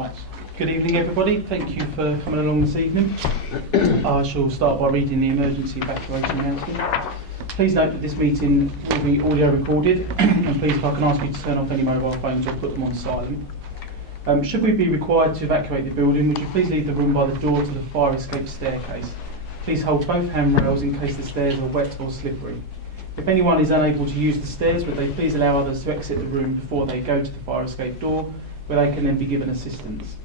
Right. Good evening, everybody. Thank you for coming along this evening. I shall start by reading the emergency evacuation announcement. Please note that this meeting will be audio recorded, and please, if I can ask you to turn off any mobile phones or put them on silent. Should we be required to evacuate the building, would you please leave the room by the door to the fire escape staircase? Please hold both handrails in case the stairs are wet or slippery. If anyone is unable to use the stairs, would they please allow others to exit the room before they go to the fire escape door, where they can then be given assistance.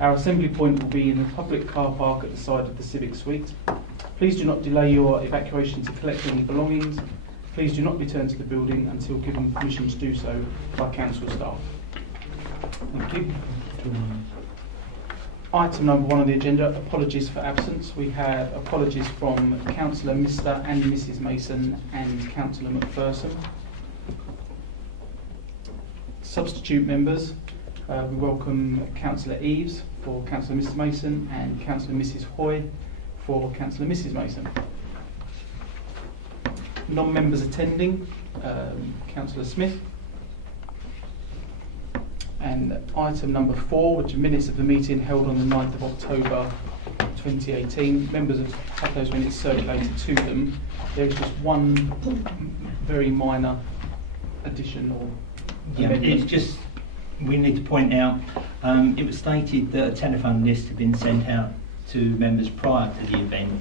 Our assembly point will be in the public car park at the side of the Civic Suite. Please do not delay your evacuation to collect any belongings. Please do not return to the building until given permission to do so by council staff. Thank you. Item number 1 on the agenda, apologies for absence. We have apologies from Councillor Mr and Mrs Mason and Councillor McPherson. Substitute members, we welcome Councillor Eves for Councillor Mr Mason and Councillor Mrs Hoy for Councillor Mrs Mason. Non-members attending, Councillor Smith. And item number 4, which are minutes of the meeting held on the 9th of October 2018. Members have had those minutes circulated to them. There is just one very minor addition or amendment. It's just, we need to point out, it was stated that a telephone list had been sent out to members prior to the event.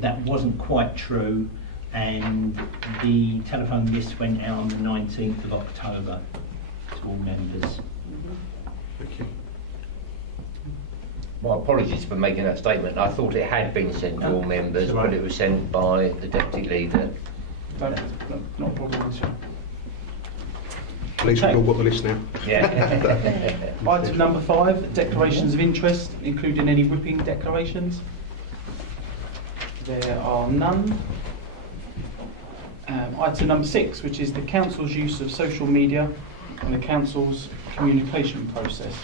That wasn't quite true, and the telephone list went out on the 19th of October. All members. Thank you. My apologies for making that statement. I thought it had been sent to all members, right. but it was sent by the deputy leader. Not a problem, sir. At least we've all got the list now. Yeah. Item number 5, declarations of interest, including any whipping declarations. There are none. Item number 6, which is the council's use of social media and the council's communication process.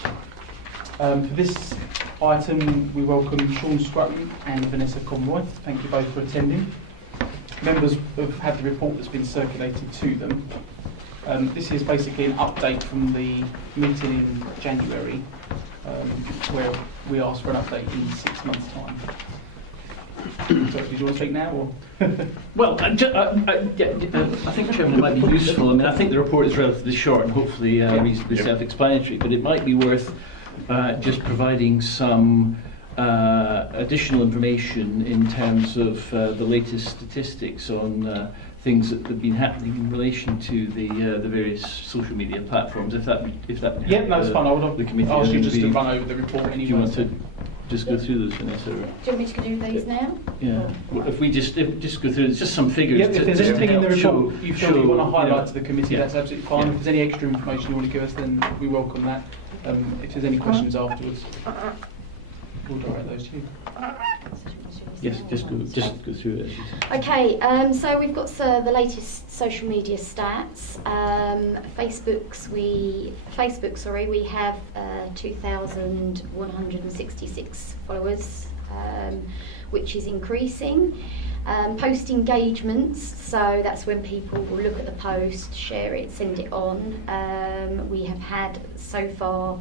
For this item, we welcome Sean Scrutton and Vanessa Conroy. Thank you both for attending. Members have had the report that's been circulated to them. This is basically an update from the meeting in January, where we asked for an update in 6 months' time. So, did you want to speak now, or? Well, I think, Chairman, it might be useful. I mean, I think the report is relatively short and hopefully reasonably self-explanatory, but it might be worth just providing some additional information in terms of the latest statistics on things that have been happening in relation to the various social media platforms. If that Yeah, no, it's fine. I would ask you just to run over the report anyway. Do you want to just go through those, Vanessa? Do you want me to do these now? Yeah. Well, if we just go through, just some figures. Yeah, if there's anything in the report you feel you want to highlight you know, to the committee, that's absolutely fine. If there's any extra information you want to give us, then we welcome that. If there's any questions afterwards, we'll direct those to you. Yes, just go through it. Okay, so we've got the latest social media stats. We have 2,166 followers, which is increasing. Post engagements, so that's when people will look at the post, share it, send it on. We have had so far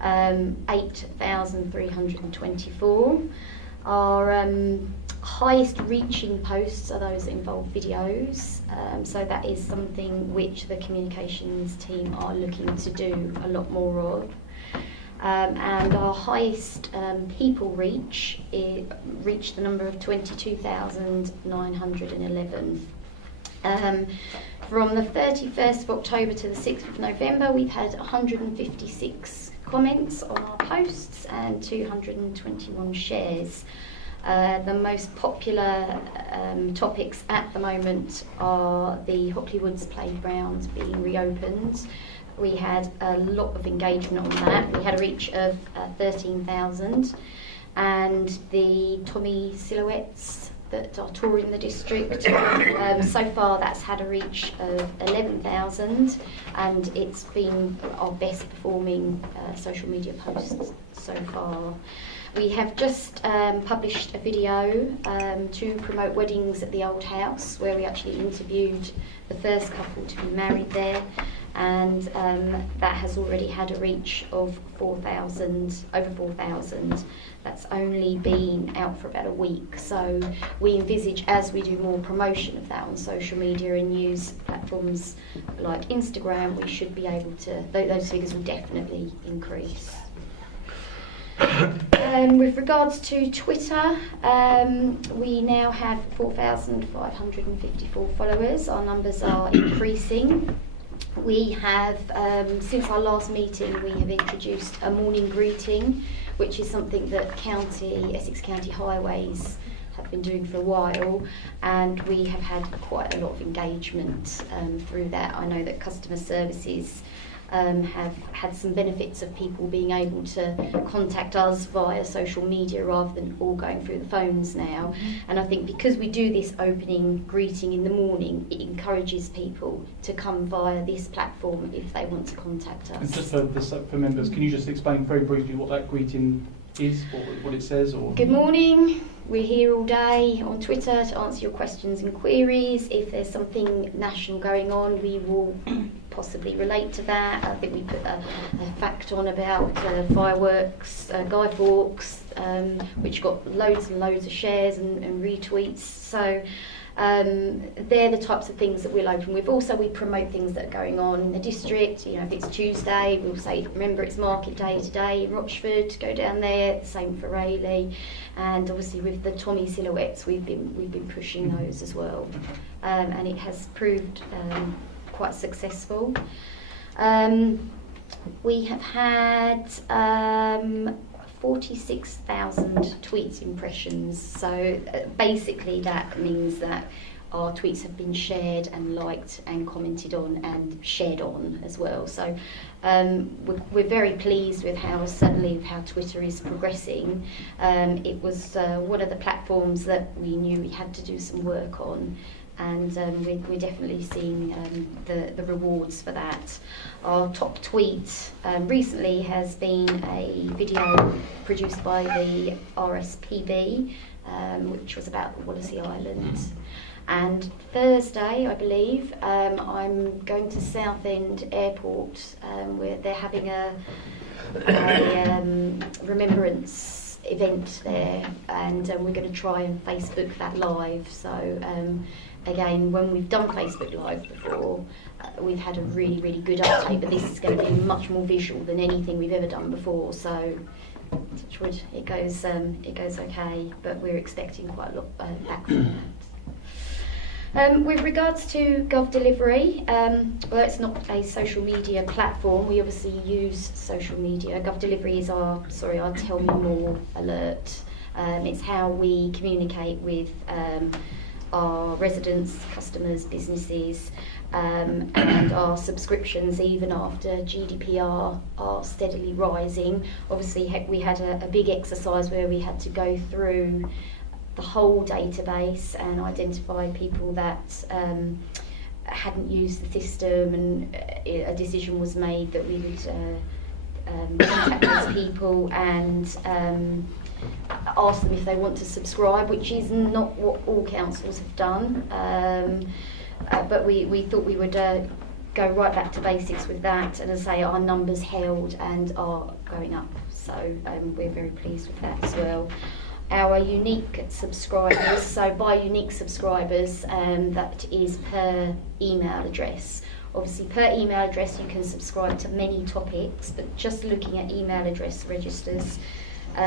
8,324. Our highest reaching posts are those that involve videos, so that is something which the communications team are looking to do a lot more of. And our highest people reach reached the number of 22,911. From the 31st of October to the 6th of November, we've had 156 comments on our posts and 221 shares. The most popular topics at the moment are the Hockley Woods playground being reopened. We had a lot of engagement on that. We had a reach of 13,000, and the Tommy silhouettes that are touring the district. So far that's had a reach of 11,000, and it's been our best performing social media posts so far. We have just published a video to promote weddings at the Old House, where we actually interviewed the first couple to be married there, and that has already had a reach of over 4,000. That's only been out for about a week, so we envisage, as we do more promotion of that on social media and use platforms like Instagram, we should be able to, those figures will definitely increase. With regards to Twitter, we now have 4,554 followers. Our numbers are increasing. We have, since our last meeting, we have introduced a morning greeting, which is something that Essex County Highways have been doing for a while, and we have had quite a lot of engagement through that. I know that customer services have had some benefits of people being able to contact us via social media rather than all going through the phones now. And I think because we do this opening greeting in the morning, it encourages people to come via this platform if they want to contact us. And just for members, can you just explain very briefly what that greeting is, what it says? Or Good morning. We're here all day on Twitter to answer your questions and queries. If there's something national going on, we will possibly relate to that. I think we put a fact on about fireworks, Guy Fawkes, which got loads and loads of shares and retweets. So they're the types of things that we'll open with. Also, we promote things that are going on in the district. You know, if it's Tuesday, we'll say, remember it's market day today in Rochford, go down there. The same for Rayleigh, and obviously with the Tommy silhouettes, we've been pushing those as well, and it has proved quite successful. We have had 46,000 tweet impressions, so basically that means that our tweets have been shared and liked and commented on and shared on as well. So we're very pleased with how Twitter is progressing. It was one of the platforms that we knew we had to do some work on, and we're definitely seeing the rewards for that. Our top tweet recently has been a video produced by the RSPB, which was about Wallasey Island. And Thursday, I believe, I'm going to Southend Airport, where they're having a remembrance event there, and we're going to try and Facebook that live. So again, when we've done Facebook Live before, we've had a really, really good uptake, but this is going to be much more visual than anything we've ever done before. So touch wood, it goes okay, but we're expecting quite a lot back from that. With regards to GovDelivery, well, it's not a social media platform. We obviously use social media. GovDelivery is our Tell Me More alert. It's how we communicate with our residents, customers, businesses, and our subscriptions, even after GDPR, are steadily rising. Obviously, we had a big exercise where we had to go through the whole database and identify people that hadn't used the system, and a decision was made that we would contact those people and ask them if they want to subscribe, which is not what all councils have done, but we thought we would go right back to basics with that, and as I say, our numbers held and are going up, so we're very pleased with that as well. Our unique subscribers, so by unique subscribers, that is per email address. Obviously, per email address you can subscribe to many topics, but just looking at email address registers,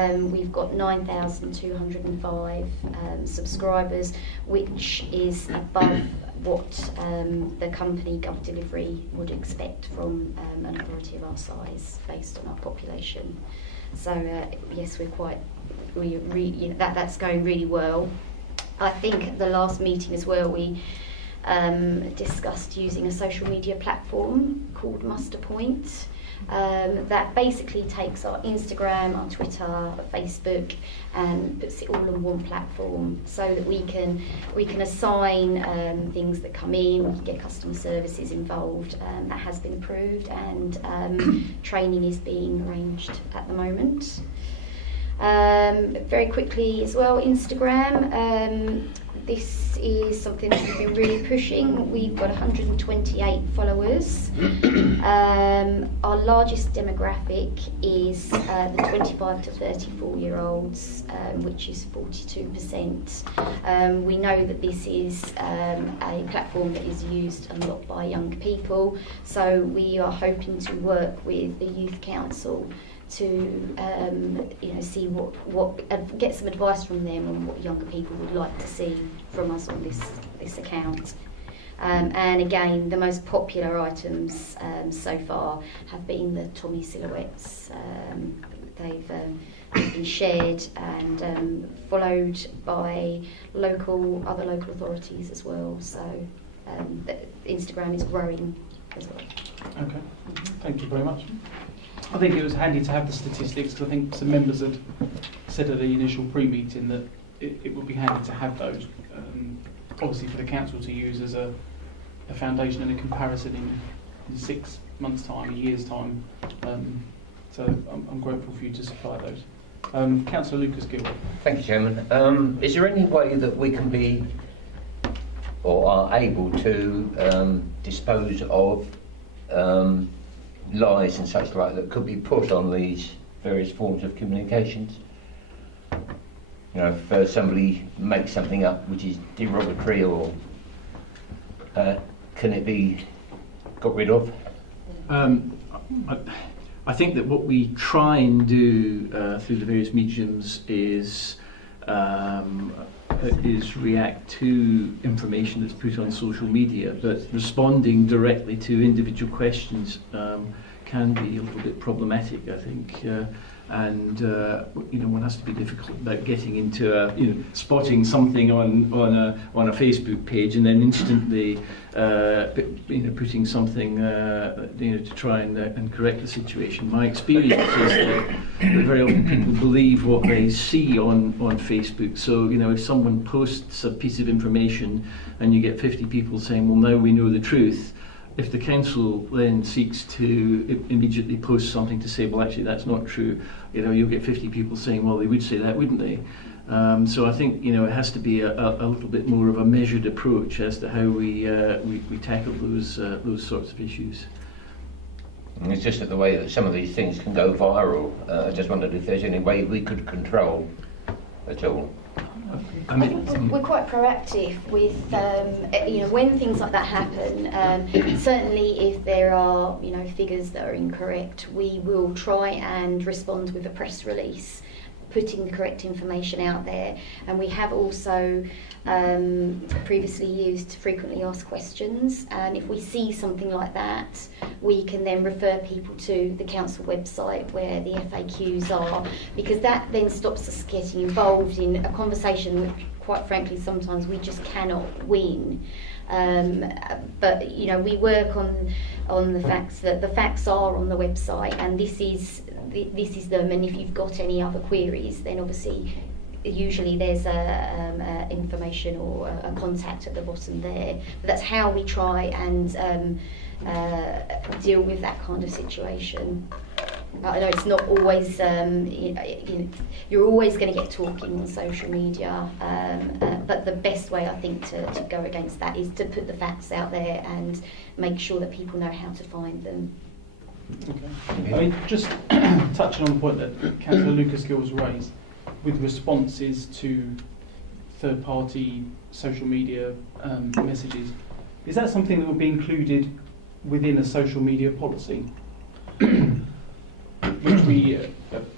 we've got 9,205 subscribers, which is above what the company GovDelivery would expect from an authority of our size based on our population. So yes, that's going really well. I think at the last meeting as well, we discussed using a social media platform called Musterpoint. That basically takes our Instagram, our Twitter, our Facebook, and puts it all on one platform, so that we can assign things that come in, we can get customer services involved. That has been approved, and training is being arranged at the moment. Very quickly as well, Instagram. This is something that we've been really pushing. We've got 128 followers. Our largest demographic is the 25 to 34-year-olds, which is 42%. We know that this is a platform that is used a lot by young people, so we are hoping to work with the Youth Council to see get some advice from them on what younger people would like to see from us on this account. And again, the most popular items so far have been the Tommy silhouettes. They've been shared and followed by other local authorities as well. So Instagram is growing as well. Okay, thank you very much. I think it was handy to have the statistics, because I think some members had said at the initial pre-meeting that it would be handy to have those, obviously for the council to use as a foundation and a comparison in 6 months' time, a year's time. So I'm grateful for you to supply those. Councillor Lucas Gill. Thank you, Chairman. Is there any way that we can be or are able to dispose of lies and such like that could be put on these various forms of communications? If somebody makes something up which is derogatory, or can it be got rid of? I think that what we try and do through the various mediums is react to information that's put on social media, but responding directly to individual questions can be a little bit problematic, I think. One has to be difficult about getting into spotting something on a Facebook page and then instantly putting something to try and correct the situation. My experience is that very often people believe what they see on Facebook. So if someone posts a piece of information and you get 50 people saying, well, now we know the truth, if the council then seeks to immediately post something to say, well, actually that's not true, you'll get 50 people saying, well, they would say that, wouldn't they? So I think it has to be a little bit more of a measured approach as to how we tackle those sorts of issues. And it's just that the way that some of these things can go viral. I just wondered if there's any way we could control at all. I think we're quite proactive with, when things like that happen. Certainly, if there are, figures that are incorrect, we will try and respond with a press release, putting the correct information out there. And we have also previously used frequently asked questions. And if we see something like that, we can then refer people to the council website where the FAQs are, because that then stops us getting involved in a conversation which, quite frankly, sometimes we just cannot win. But we work on the facts that the facts are on the website, and this is them. And if you've got any other queries, then obviously usually there's a information or a contact at the bottom there. But that's how we try and deal with that kind of situation. I know it's not always, you're always going to get talking on social media, but the best way, I think, to go against that is to put the facts out there and make sure that people know how to find them. Okay. I mean, just touching on the point that Councillor Lucas Gill has raised, with responses to third-party social media messages, is that something that would be included within a social media policy? Which we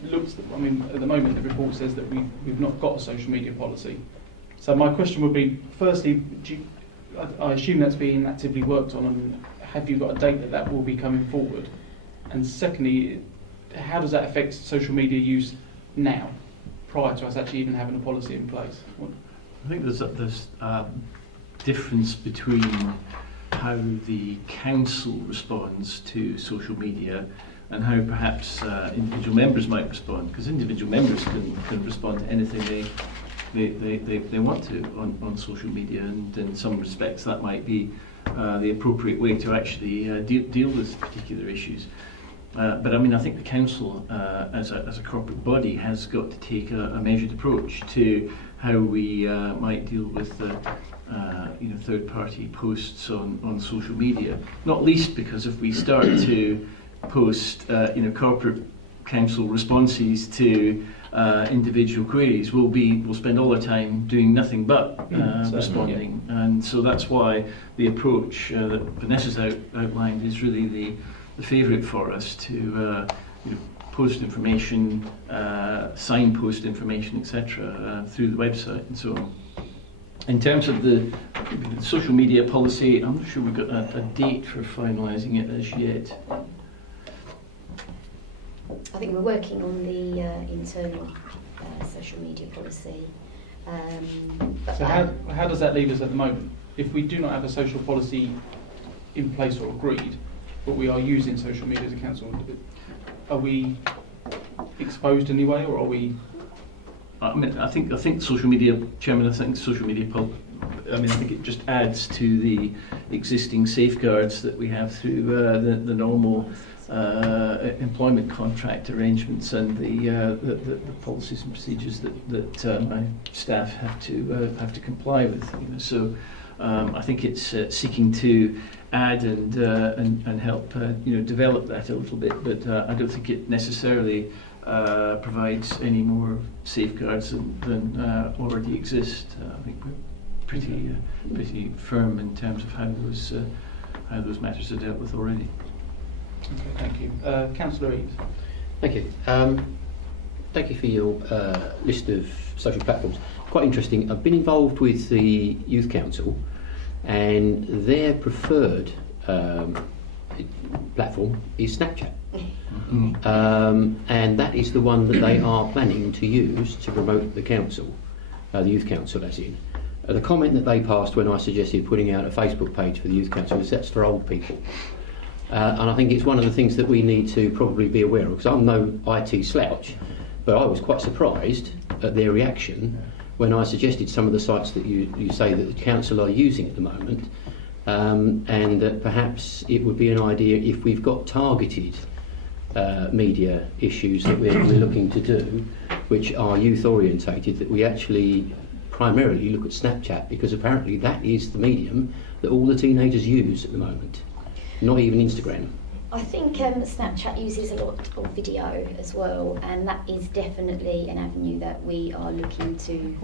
looked at. I mean, at the moment the report says that we've not got a social media policy. So my question would be, firstly, I assume that's being actively worked on, and have you got a date that will be coming forward? And secondly, how does that affect social media use now, prior to us actually even having a policy in place? I think there's a difference between how the council responds to social media and how perhaps individual members might respond, because individual members can respond to anything they want to on social media, and in some respects that might be the appropriate way to actually deal with particular issues. But I mean, I think the council, as a corporate body, has got to take a measured approach to how we might deal with third-party posts on social media. Not least because if we start to post, corporate council responses to individual queries, we'll spend all our time doing nothing but responding, and so that's why the approach that Vanessa's outlined is really the favourite for us to post information, signpost information, etc. Through the website and so on. In terms of the social media policy, I'm not sure we've got a date for finalising it as yet. I think we're working on the internal social media policy. But So how does that leave us at the moment? If we do not have a social policy in place or agreed, but we are using social media as a council, are we exposed anyway, or are we? I mean, I think social media, Chairman. I think social media. I think it just adds to the existing safeguards that we have through the normal employment contract arrangements and the policies and procedures that my staff have to comply with. So I think it's seeking to add and help develop that a little bit, but I don't think it necessarily provides any more safeguards than already exist. I think we're pretty firm in terms of how those matters are dealt with already. Okay, thank you. Councillor Eaves. Thank you. Thank you for your list of social platforms. Quite interesting. I've been involved with the Youth Council, and their preferred platform is Snapchat. And that is the one that they are planning to use to promote the council, the Youth Council as in. The comment that they passed when I suggested putting out a Facebook page for the Youth Council is that's for old people. And I think it's one of the things that we need to probably be aware of, because I'm no IT slouch, but I was quite surprised at their reaction when I suggested some of the sites that you say that the council are using at the moment, and that perhaps it would be an idea if we've got targeted media issues that we're looking to do, which are youth orientated, that we actually primarily look at Snapchat, because apparently that is the medium that all the teenagers use at the moment. Not even Instagram. I think Snapchat uses a lot of video as well, and that is definitely an avenue that we are looking to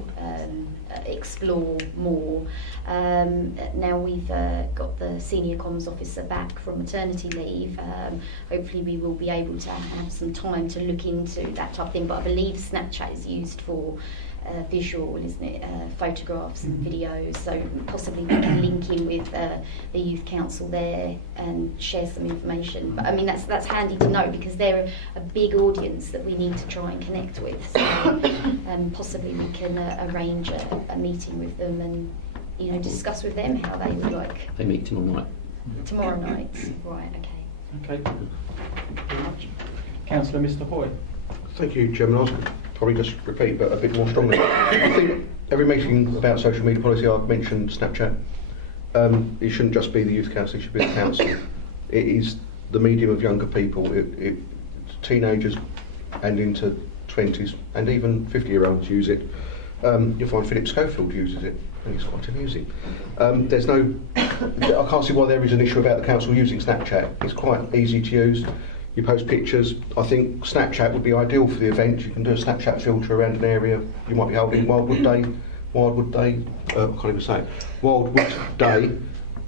explore more. Now we've got the senior comms officer back from maternity leave. Hopefully we will be able to have some time to look into that type of thing, but I believe Snapchat is used for visual, isn't it? Photographs and videos, so possibly we can link in with the Youth Council there and share some information. But I mean, that's handy to know, because they're a big audience that we need to try and connect with. So possibly we can arrange a meeting with them and discuss with them how they would like. They meet tomorrow night. Tomorrow night, right? Okay. Okay. Thank you very much. Councillor Mr. Hoy. Thank you, Chairman. I'll probably just repeat, but a bit more strongly. I think every meeting about social media policy, I've mentioned Snapchat. It shouldn't just be the Youth Council, it should be the council. It is the medium of younger people, teenagers and into 20s, and even 50-year-olds use it. You'll find Philip Schofield uses it, and he's quite amusing. I can't see why there is an issue about the council using Snapchat. It's quite easy to use. You post pictures. I think Snapchat would be ideal for the event. You can do a Snapchat filter around an area. You might be holding Wildwood Day, I can't even say it. Wildwood Day,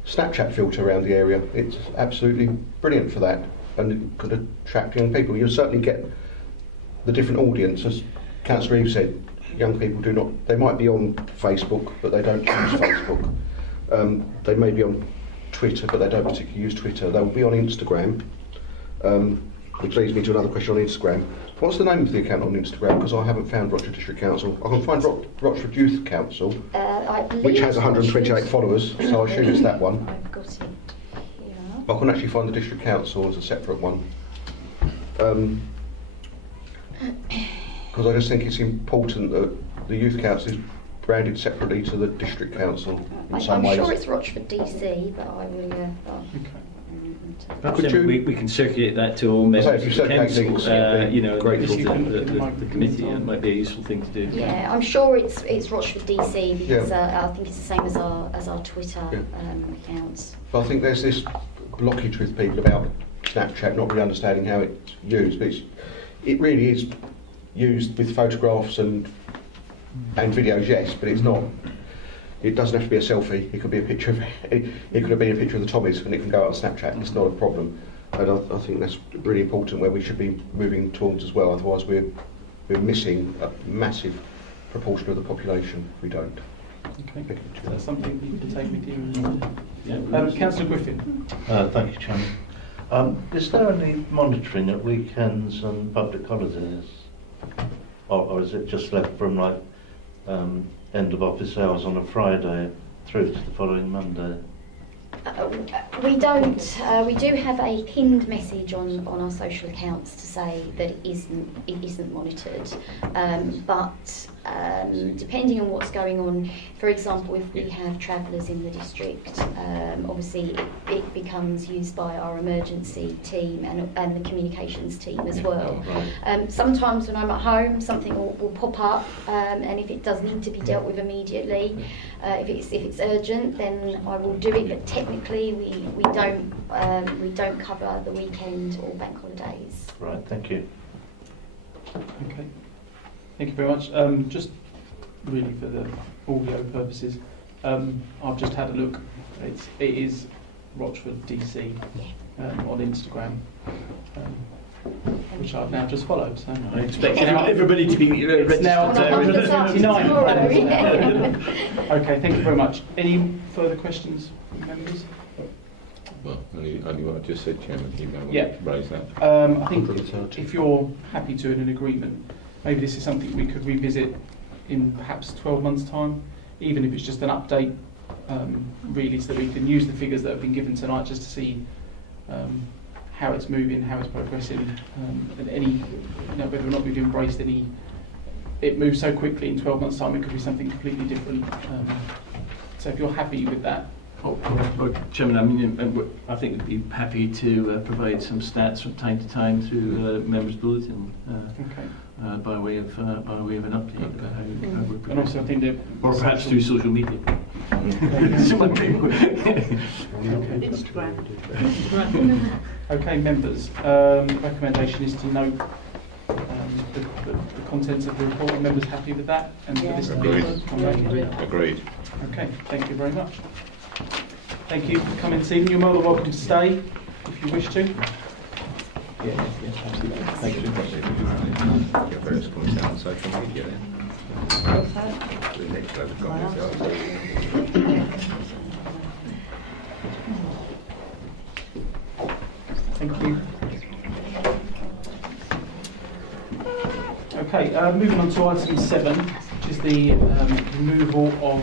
Snapchat filter around the area. It's absolutely brilliant for that, and it could attract young people. You'll certainly get the different audience, as Councillor Eaves said. Young people do not. They might be on Facebook, but they don't use Facebook. They may be on Twitter, but they don't particularly use Twitter. They'll be on Instagram. Which leads me to another question on Instagram. What's the name of the account on Instagram? Because I haven't found Rochford District Council. I can find Rochford Youth Council, which has 128 followers, so I assume it's that one. I've got it. Yeah. I can actually find the District Council as a separate one. Because I just think it's important that the Youth Council is branded separately to the District Council in some I'm ways. sure it's Rochford DC, but I will. Okay. Perhaps Could then you- we can circulate that to all So members if you of the circulate council, links, it'd be you know, grateful. the, If you can the, look at the, the the committee. microphone. It might be a useful thing to do. Yeah, I'm sure it's Rochford DC because I think it's the same as our Twitter accounts. But I think there's this blockage with people about Snapchat not really understanding how it's used, but it really is used with photographs and videos, yes, but it's not. It doesn't have to be a selfie. It could be a picture of it could have been a picture of the Tommies, and it can go out on Snapchat. It's not a problem. And I think that's really important where we should be moving towards as well. Otherwise, we're missing a massive proportion of the population if we don't. Okay, so that's something you can take with you. Councillor Griffin. Thank you, Chairman. Is there any monitoring at weekends and public holidays? Or is it just left from like end of office hours on a Friday through to the following Monday? We don't. We do have a pinned message on our social accounts to say that it isn't monitored. But depending on what's going on, for example, if we have travellers in the district, obviously it becomes used by our emergency team and the communications team as well. Right. Sometimes when I'm at home, something will pop up, and if it does need to be dealt with immediately, if it's urgent, then I will do it. But technically, we don't cover the weekend or bank holidays. Right, thank you. Okay. Thank you very much. Just really for the audio purposes, I've just had a look. It is Rochford DC on Instagram, which I've now just followed. So I expect everybody to be registered now there. 139. Tomorrow, yeah. Okay, thank you very much. Any further questions from members? Well, only what I just said, Chairman, you may want Yeah. to raise that. I think if you're happy to in an agreement, maybe this is something we could revisit in perhaps 12 months' time, even if it's just an update, really, so that we can use the figures that have been given tonight just to see how it's moving, how it's progressing, and any, whether or not we've embraced any. It moves so quickly in 12 months' time, it could be something completely different. So if you're happy with that. Well, Chairman, I mean, I think we'd be happy to provide some stats from time to time through members' bulletin by way of an update about how we're And progressing. also I think that... Or perhaps through social media. Instagram. Okay, members, recommendation is to note the contents of the report. Are members happy with that? And for this to be Agreed. Okay, thank you very much. Thank you for coming this evening. You're more than welcome to stay if you wish to. Yeah, absolutely. Thank you. Your various comments out on social media then. The next load of comments out. Thank you. Okay, moving on to item 7, which is the removal of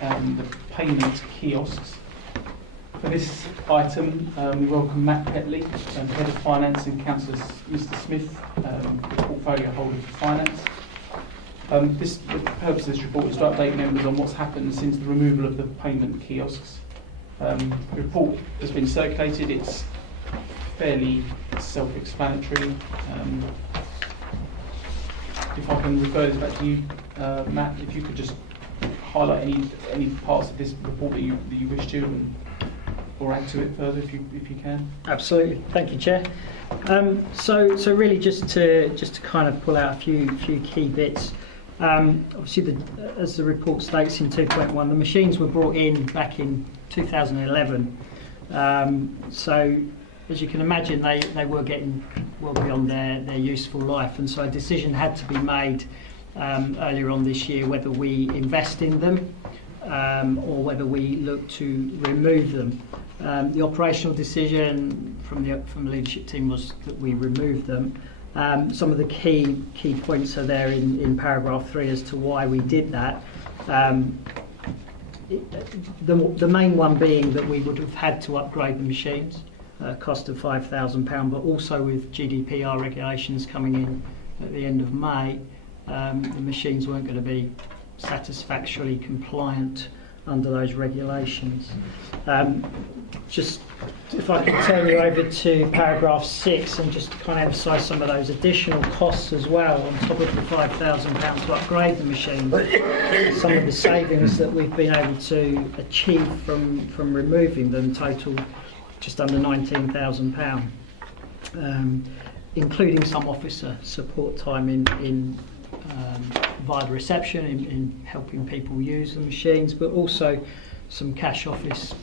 the payment kiosks. For this item, we welcome Matt Petley, Head of Finance, and Councillor Mr Smith, the Portfolio Holder for Finance. The purpose of this report is to update members on what's happened since the removal of the payment kiosks. The report has been circulated. It's fairly self-explanatory. If I can refer this back to you, Matt, if you could just highlight any parts of this report that you wish to, or add to it further if you can. Absolutely, thank you, Chair. So really just to kind of pull out a few key bits. Obviously, as the report states in 2.1, the machines were brought in back in 2011. So as you can imagine, they were getting well beyond their useful life, and so a decision had to be made earlier on this year whether we invest in them or whether we look to remove them. The operational decision from the leadership team was that we remove them. Some of the key points are there in paragraph 3 as to why we did that. The main one being that we would have had to upgrade the machines, cost of £5,000, but also with GDPR regulations coming in at the end of May, the machines weren't going to be satisfactorily compliant under those regulations. Just if I could turn you over to paragraph 6 and just to kind of emphasise some of those additional costs as well on top of the £5,000 to upgrade the machine. Some of the savings that we've been able to achieve from removing them total just under £19,000, including some officer support time in via the reception in helping people use the machines, but also some cash office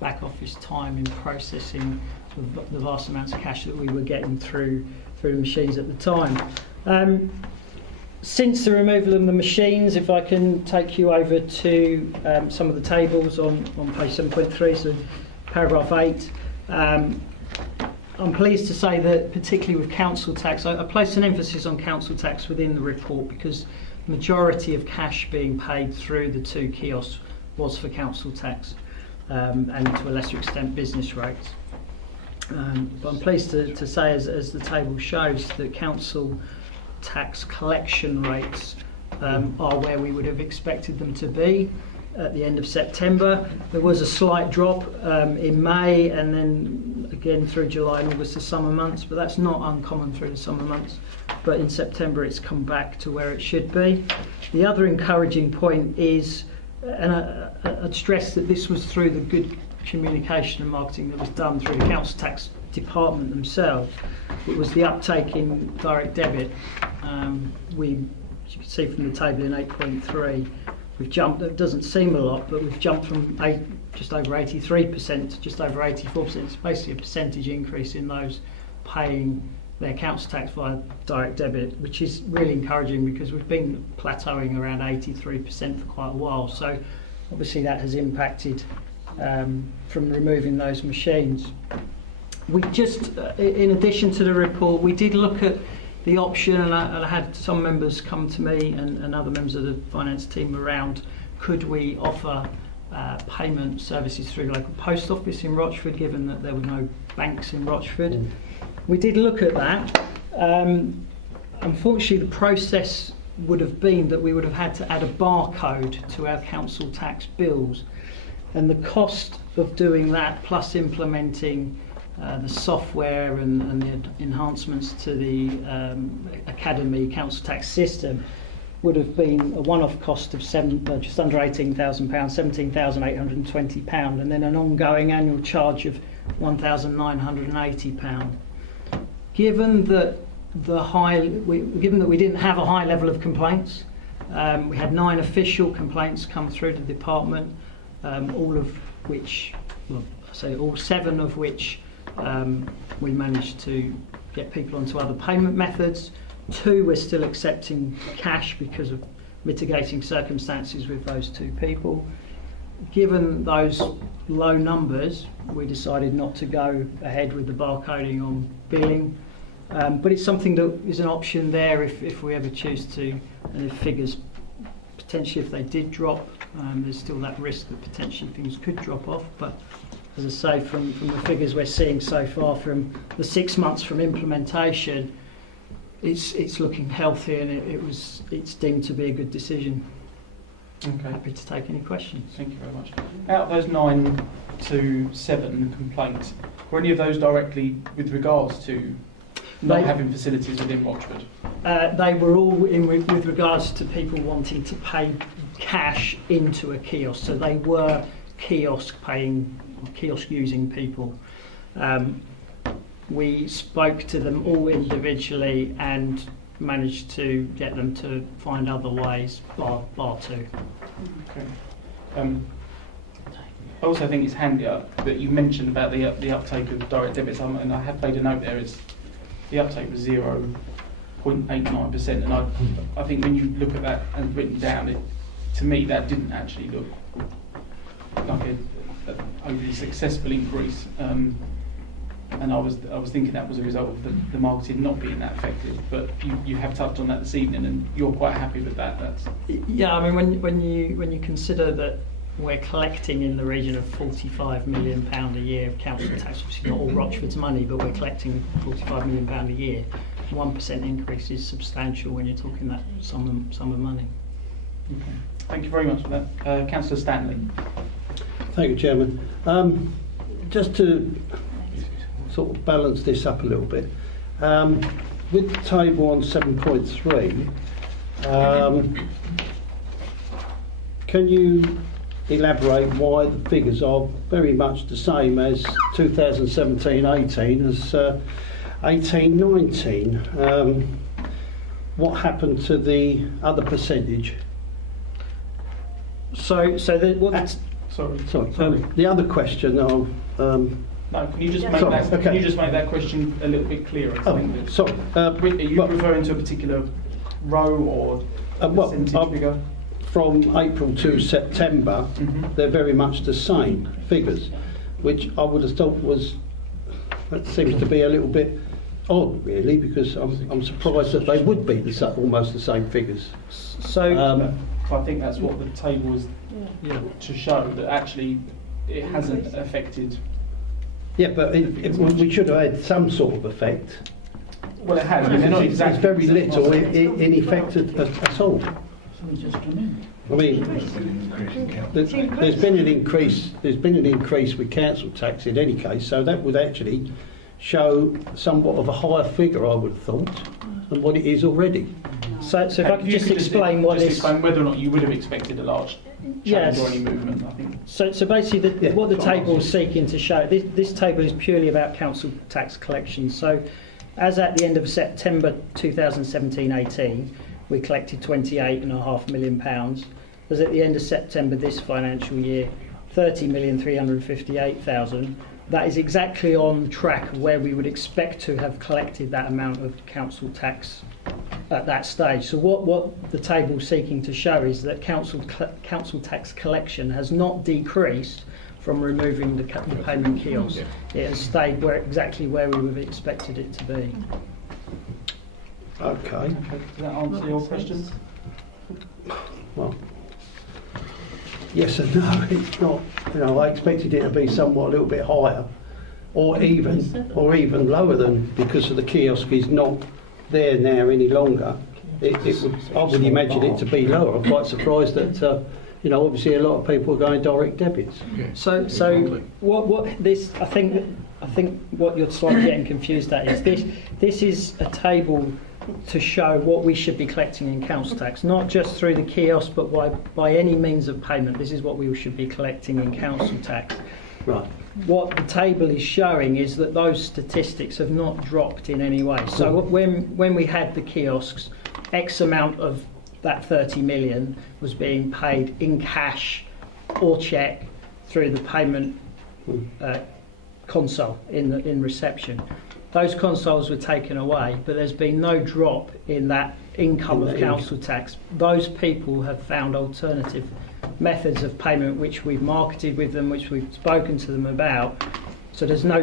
back office time in processing the vast amounts of cash that we were getting through the machines at the time. Since the removal of the machines, if I can take you over to some of the tables on page 7.3, so paragraph 8. I'm pleased to say that particularly with council tax, I placed an emphasis on council tax within the report because the majority of cash being paid through the 2 kiosks was for council tax. And to a lesser extent business rates. But I'm pleased to say, as the table shows, that council tax collection rates are where we would have expected them to be at the end of September. There was a slight drop in May and then again through July and August, the summer months, but that's not uncommon through the summer months. But in September it's come back to where it should be. The other encouraging point is, and I'd stress that this was through the good communication and marketing that was done through the council tax department themselves. It was the uptake in direct debit. As you can see from the table in 8.3, we've jumped, it doesn't seem a lot, but we've jumped from just over 83% to just over 84%. It's basically a percentage increase in those paying their council tax via direct debit, which is really encouraging because we've been plateauing around 83% for quite a while. So obviously that has impacted from removing those machines. We just, in addition to the report, we did look at the option, and I had some members come to me and other members of the finance team around, could we offer payment services through the local post office in Rochford, given that there were no banks in Rochford. We did look at that. Unfortunately, the process would have been that we would have had to add a barcode to our council tax bills, and the cost of doing that, plus implementing the software and the enhancements to the Academy council tax system, would have been a one-off cost of just under £18,000, £17,820, and then an ongoing annual charge of £1,980. Given that given that we didn't have a high level of complaints, we had 9 official complaints come through the department, all of which, well, I say all 7 of which we managed to get people onto other payment methods. 2 we're still accepting cash because of mitigating circumstances with those 2 people. Given those low numbers, we decided not to go ahead with the barcoding on billing, but it's something that is an option there if we ever choose to, and if figures potentially, if they did drop, there's still that risk that potentially things could drop off. But as I say, from the figures we're seeing so far from the 6 months from implementation, it's looking healthy, and it's deemed to be a good decision. Okay. Happy to take any questions. Thank you very much. Out of those 9 to 7 complaints, were any of those directly with regards to not having facilities within Rochford? They were all with regards to people wanting to pay cash into a kiosk, so they were kiosk using people. We spoke to them all individually and managed to get them to find other ways, bar 2. Okay. I also think it's handy that you mentioned about the uptake of direct debits, and I have made a note there. The uptake was 0.89%, and I think when you look at that and written down, to me that didn't actually look like an overly successful increase. And I was thinking that was a result of the marketing not being that effective. But you have touched on that this evening, and you're quite happy with that. Yeah, I mean, when you consider that we're collecting in the region of £45 million a year of council tax, obviously not all Rochford's money, but we're collecting £45 million a year. 1% increase is substantial when you're talking that sum of money. Okay. Thank you very much for that. Councillor Stanley. Thank you, Chairman. Just to sort of balance this up a little bit, with the table on 7.3, can you elaborate why the figures are very much the same as 2017-18 as 18-19? What happened to the other percentage? Sorry. Sorry. The other question, No, can you just make Can you just make that question a little bit clearer? I think that- sorry. Are you referring to a particular row or percentage figure? From April to September, they're very much the same figures, which I would have thought that seems to be a little bit odd, really, because I'm surprised that they would be almost the same figures. So I think that's what the table is to show, that actually it hasn't affected. Yeah, but we should have had some sort of effect. Well, it has. I mean, they're not exactly. It's very little in effect at all. I mean, there's been an increase. There's been an increase with council tax in any case, so that would actually show somewhat of a higher figure, I would have thought, than what it is already. So if I could just explain what this... explain whether or not you would have expected a large change or any movement, I think. So basically, what the table is seeking to show, this table is purely about council tax collection. So as at the end of September 2017-18, we collected £28.5 million. As at the end of September this financial year, 30,358,000. That is exactly on track of where we would expect to have collected that amount of council tax at that stage. So what the table is seeking to show is that council tax collection has not decreased from removing the payment kiosk. It has stayed exactly where we would have expected it to be. Okay. Does that answer your question? Well, yes and no. It's not. I expected it to be somewhat a little bit higher, or even lower than, because of the kiosk is not there now any longer. I would imagine it to be lower. I'm quite surprised that obviously a lot of people are going direct debits. So what this I think what you're slightly getting confused at is this is a table to show what we should be collecting in council tax, not just through the kiosk, but by any means of payment. This is what we should be collecting in council tax. Right. What the table is showing is that those statistics have not dropped in any way. So when we had the kiosks, X amount of that 30 million was being paid in cash or cheque through the payment console in reception. Those consoles were taken away, but there's been no drop in that income of council tax. Those people have found alternative methods of payment, which we've marketed with them, which we've spoken to them about. So there's no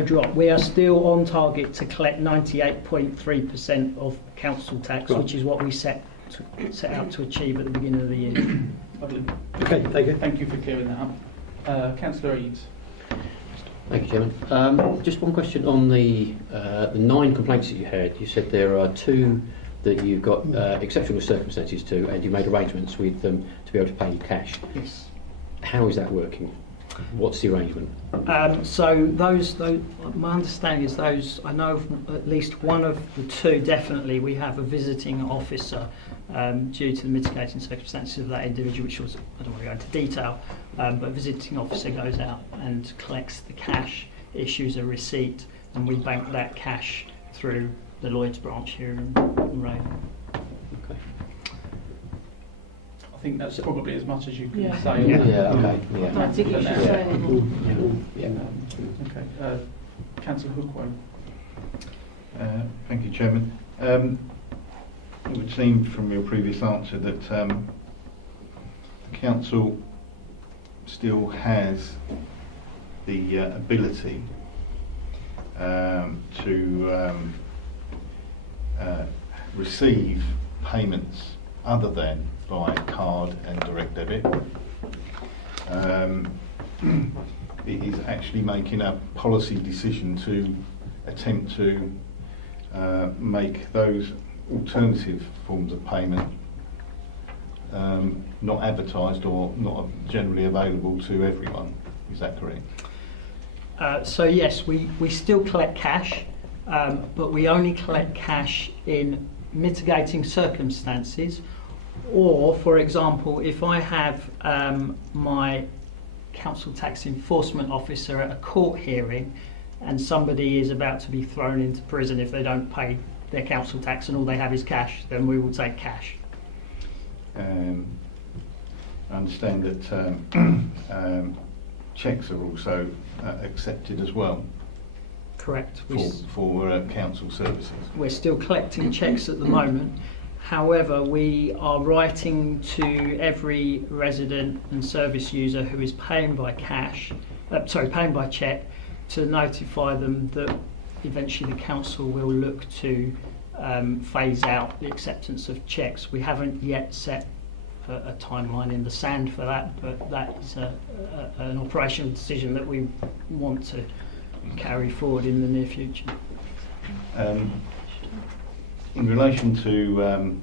drop. We are still on target to collect 98.3% of council tax, which is what we set out to achieve at the beginning of the year. Lovely. Okay, thank you. Thank you for clearing that up. Councillor Eads. Thank you, Chairman. Just one question on the 9 complaints that you had. You said there are 2 that you've got exceptional circumstances to, and you made arrangements with them to be able to pay you cash. Yes. How is that working? What's the arrangement? So those, my understanding is those, I know of at least one of the 2 definitely, we have a visiting officer due to the mitigating circumstances of that individual, which was, I don't want to go into detail, but a visiting officer goes out and collects the cash, issues a receipt, and we bank that cash through the Lloyds branch here in Raven. Okay. I think that's probably as much as you can say. Okay. Okay. Councillor Hookway. Thank you, Chairman. It would seem from your previous answer that the council still has the ability to receive payments other than by card and direct debit. It is actually making a policy decision to attempt to make those alternative forms of payment not advertised or not generally available to everyone. Is that correct? So yes, we still collect cash, but we only collect cash in mitigating circumstances, or for example, if I have my council tax enforcement officer at a court hearing and somebody is about to be thrown into prison if they don't pay their council tax and all they have is cash, then we will take cash. I understand that cheques are also accepted as well. Correct. For council services. We're still collecting cheques at the moment. However, we are writing to every resident and service user who is paying by paying by cheque, to notify them that eventually the council will look to phase out the acceptance of cheques. We haven't yet set a timeline in the sand for that, but that is an operational decision that we want to carry forward in the near future. In relation to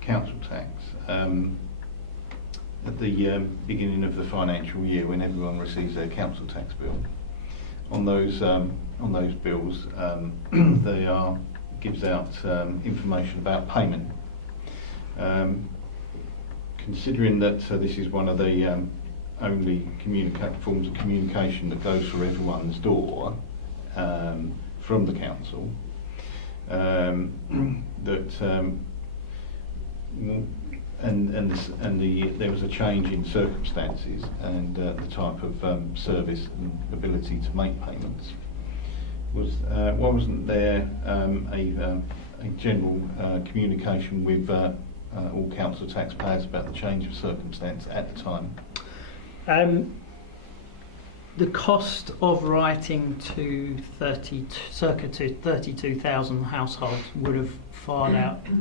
council tax, at the beginning of the financial year, when everyone receives their council tax bill, on those bills, they gives out information about payment. Considering that this is one of the only forms of communication that goes through everyone's door from the council, there was a change in circumstances and the type of service and ability to make payments. Why wasn't there a general communication with all council taxpayers about the change of circumstance at the time? The cost of writing to circa 32,000 households would have far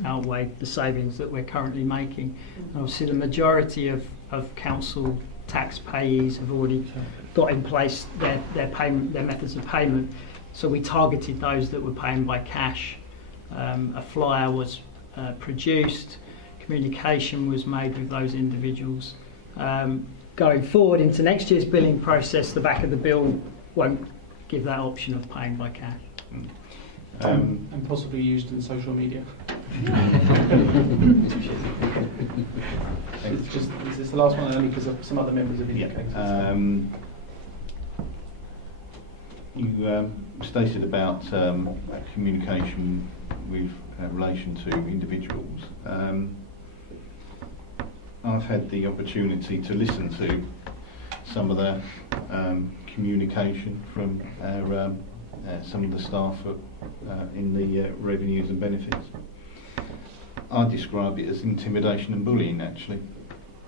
outweighed the savings that we're currently making. And obviously the majority of council tax payees have already got in place their methods of payment. So we targeted those that were paying by cash. A flyer was produced, communication was made with those individuals. Going forward into next year's billing process, the back of the bill won't give that option of paying by cash. And possibly used in social media. Is this the last one only because some other members have indicated? You stated about communication with relation to individuals. I've had the opportunity to listen to some of the communication from some of the staff in the revenues and benefits. I describe it as intimidation and bullying, actually,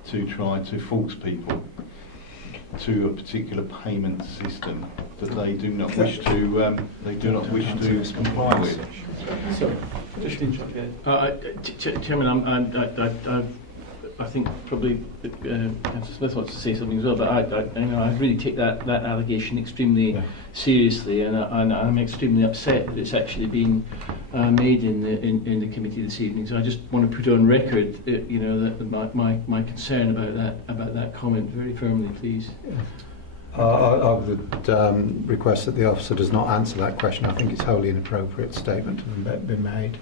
to try to force people to a particular payment system that they do not wish to comply with. Sorry, just interrupt you. Chairman, I think probably Councillor Smith wants to say something as well, but I really take that allegation extremely seriously, and I'm extremely upset that it's actually been made in the committee this evening. So I just want to put on record, that my concern about that comment very firmly, please. I would request that the officer does not answer that question. I think it's wholly inappropriate statement to have been made.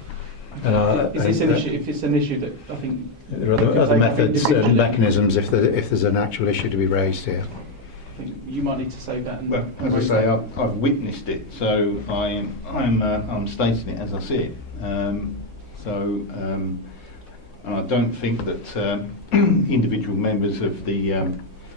Is this an issue? If it's an issue that I think there are other methods and mechanisms if there's an actual issue to be raised here. I think you might need to say that. And well, as I say, I've witnessed it, so I'm stating it as I see it. And I don't think that individual members of the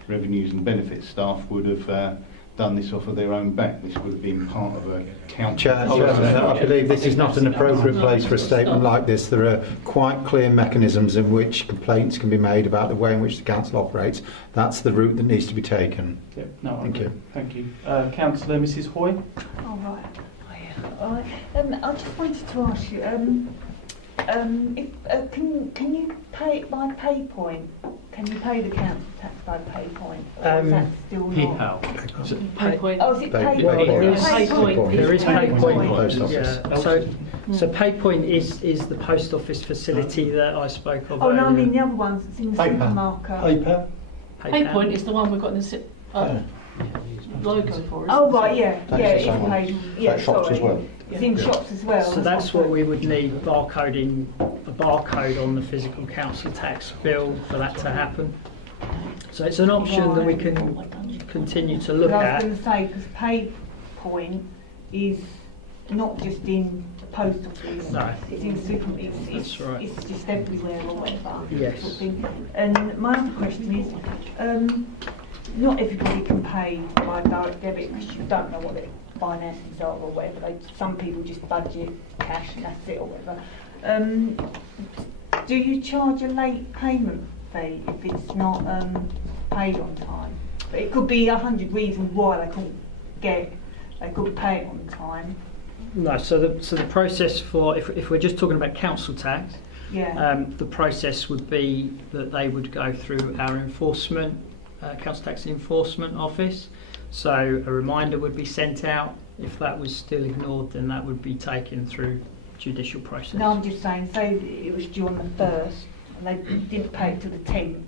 revenues and benefits staff would have done this off of their own back. This would have been part of a council. Chair, I believe this is not an appropriate place for a statement like this. There are quite clear mechanisms in which complaints can be made about the way in which the council operates. That's the route that needs to be taken. Yeah, no, Thank you. Thank you. Councillor Mrs. Hoy. Oh, right. I just wanted to ask you, can you pay it by PayPoint? Can you pay the council tax by PayPoint? Or is that still not? PayPal. PayPoint. Oh, is it Pay- PayPoint? PayPoint. There is PayPoint. Post office. Yeah. So PayPoint is the post office facility that I spoke of. Oh, no, I earlier. mean the other ones that's in the PayPal. supermarket. PayPal. PayPoint is the one we've got in the logo for. Oh, right, yeah. That's Yeah, the it's same one. paid. Yeah, Like shops sorry. as well. It's in shops as well. So that's what we would need, a barcode on the physical council tax bill for that to happen. So it's an option that we can continue to look I at. was going to say, because PayPoint is not just in the post office, No. it's in supermarkets, That's right. it's just everywhere or whatever. Yes. Sort of thing. And my other question is, not everybody can pay by direct debit because you don't know what their finances are or whatever. Some people just budget cash and that's it or whatever. Do you charge a late payment fee if it's not paid on time? But it could be 100 reasons why they couldn't pay it on time. No, so the process for, if we're just talking about council tax, Yeah. the process would be that they would go through our enforcement, council tax enforcement office. So a reminder would be sent out. If that was still ignored, then that would be taken through judicial process. No, I'm just saying, say it was due on the 1st and they didn't pay it till the 10th,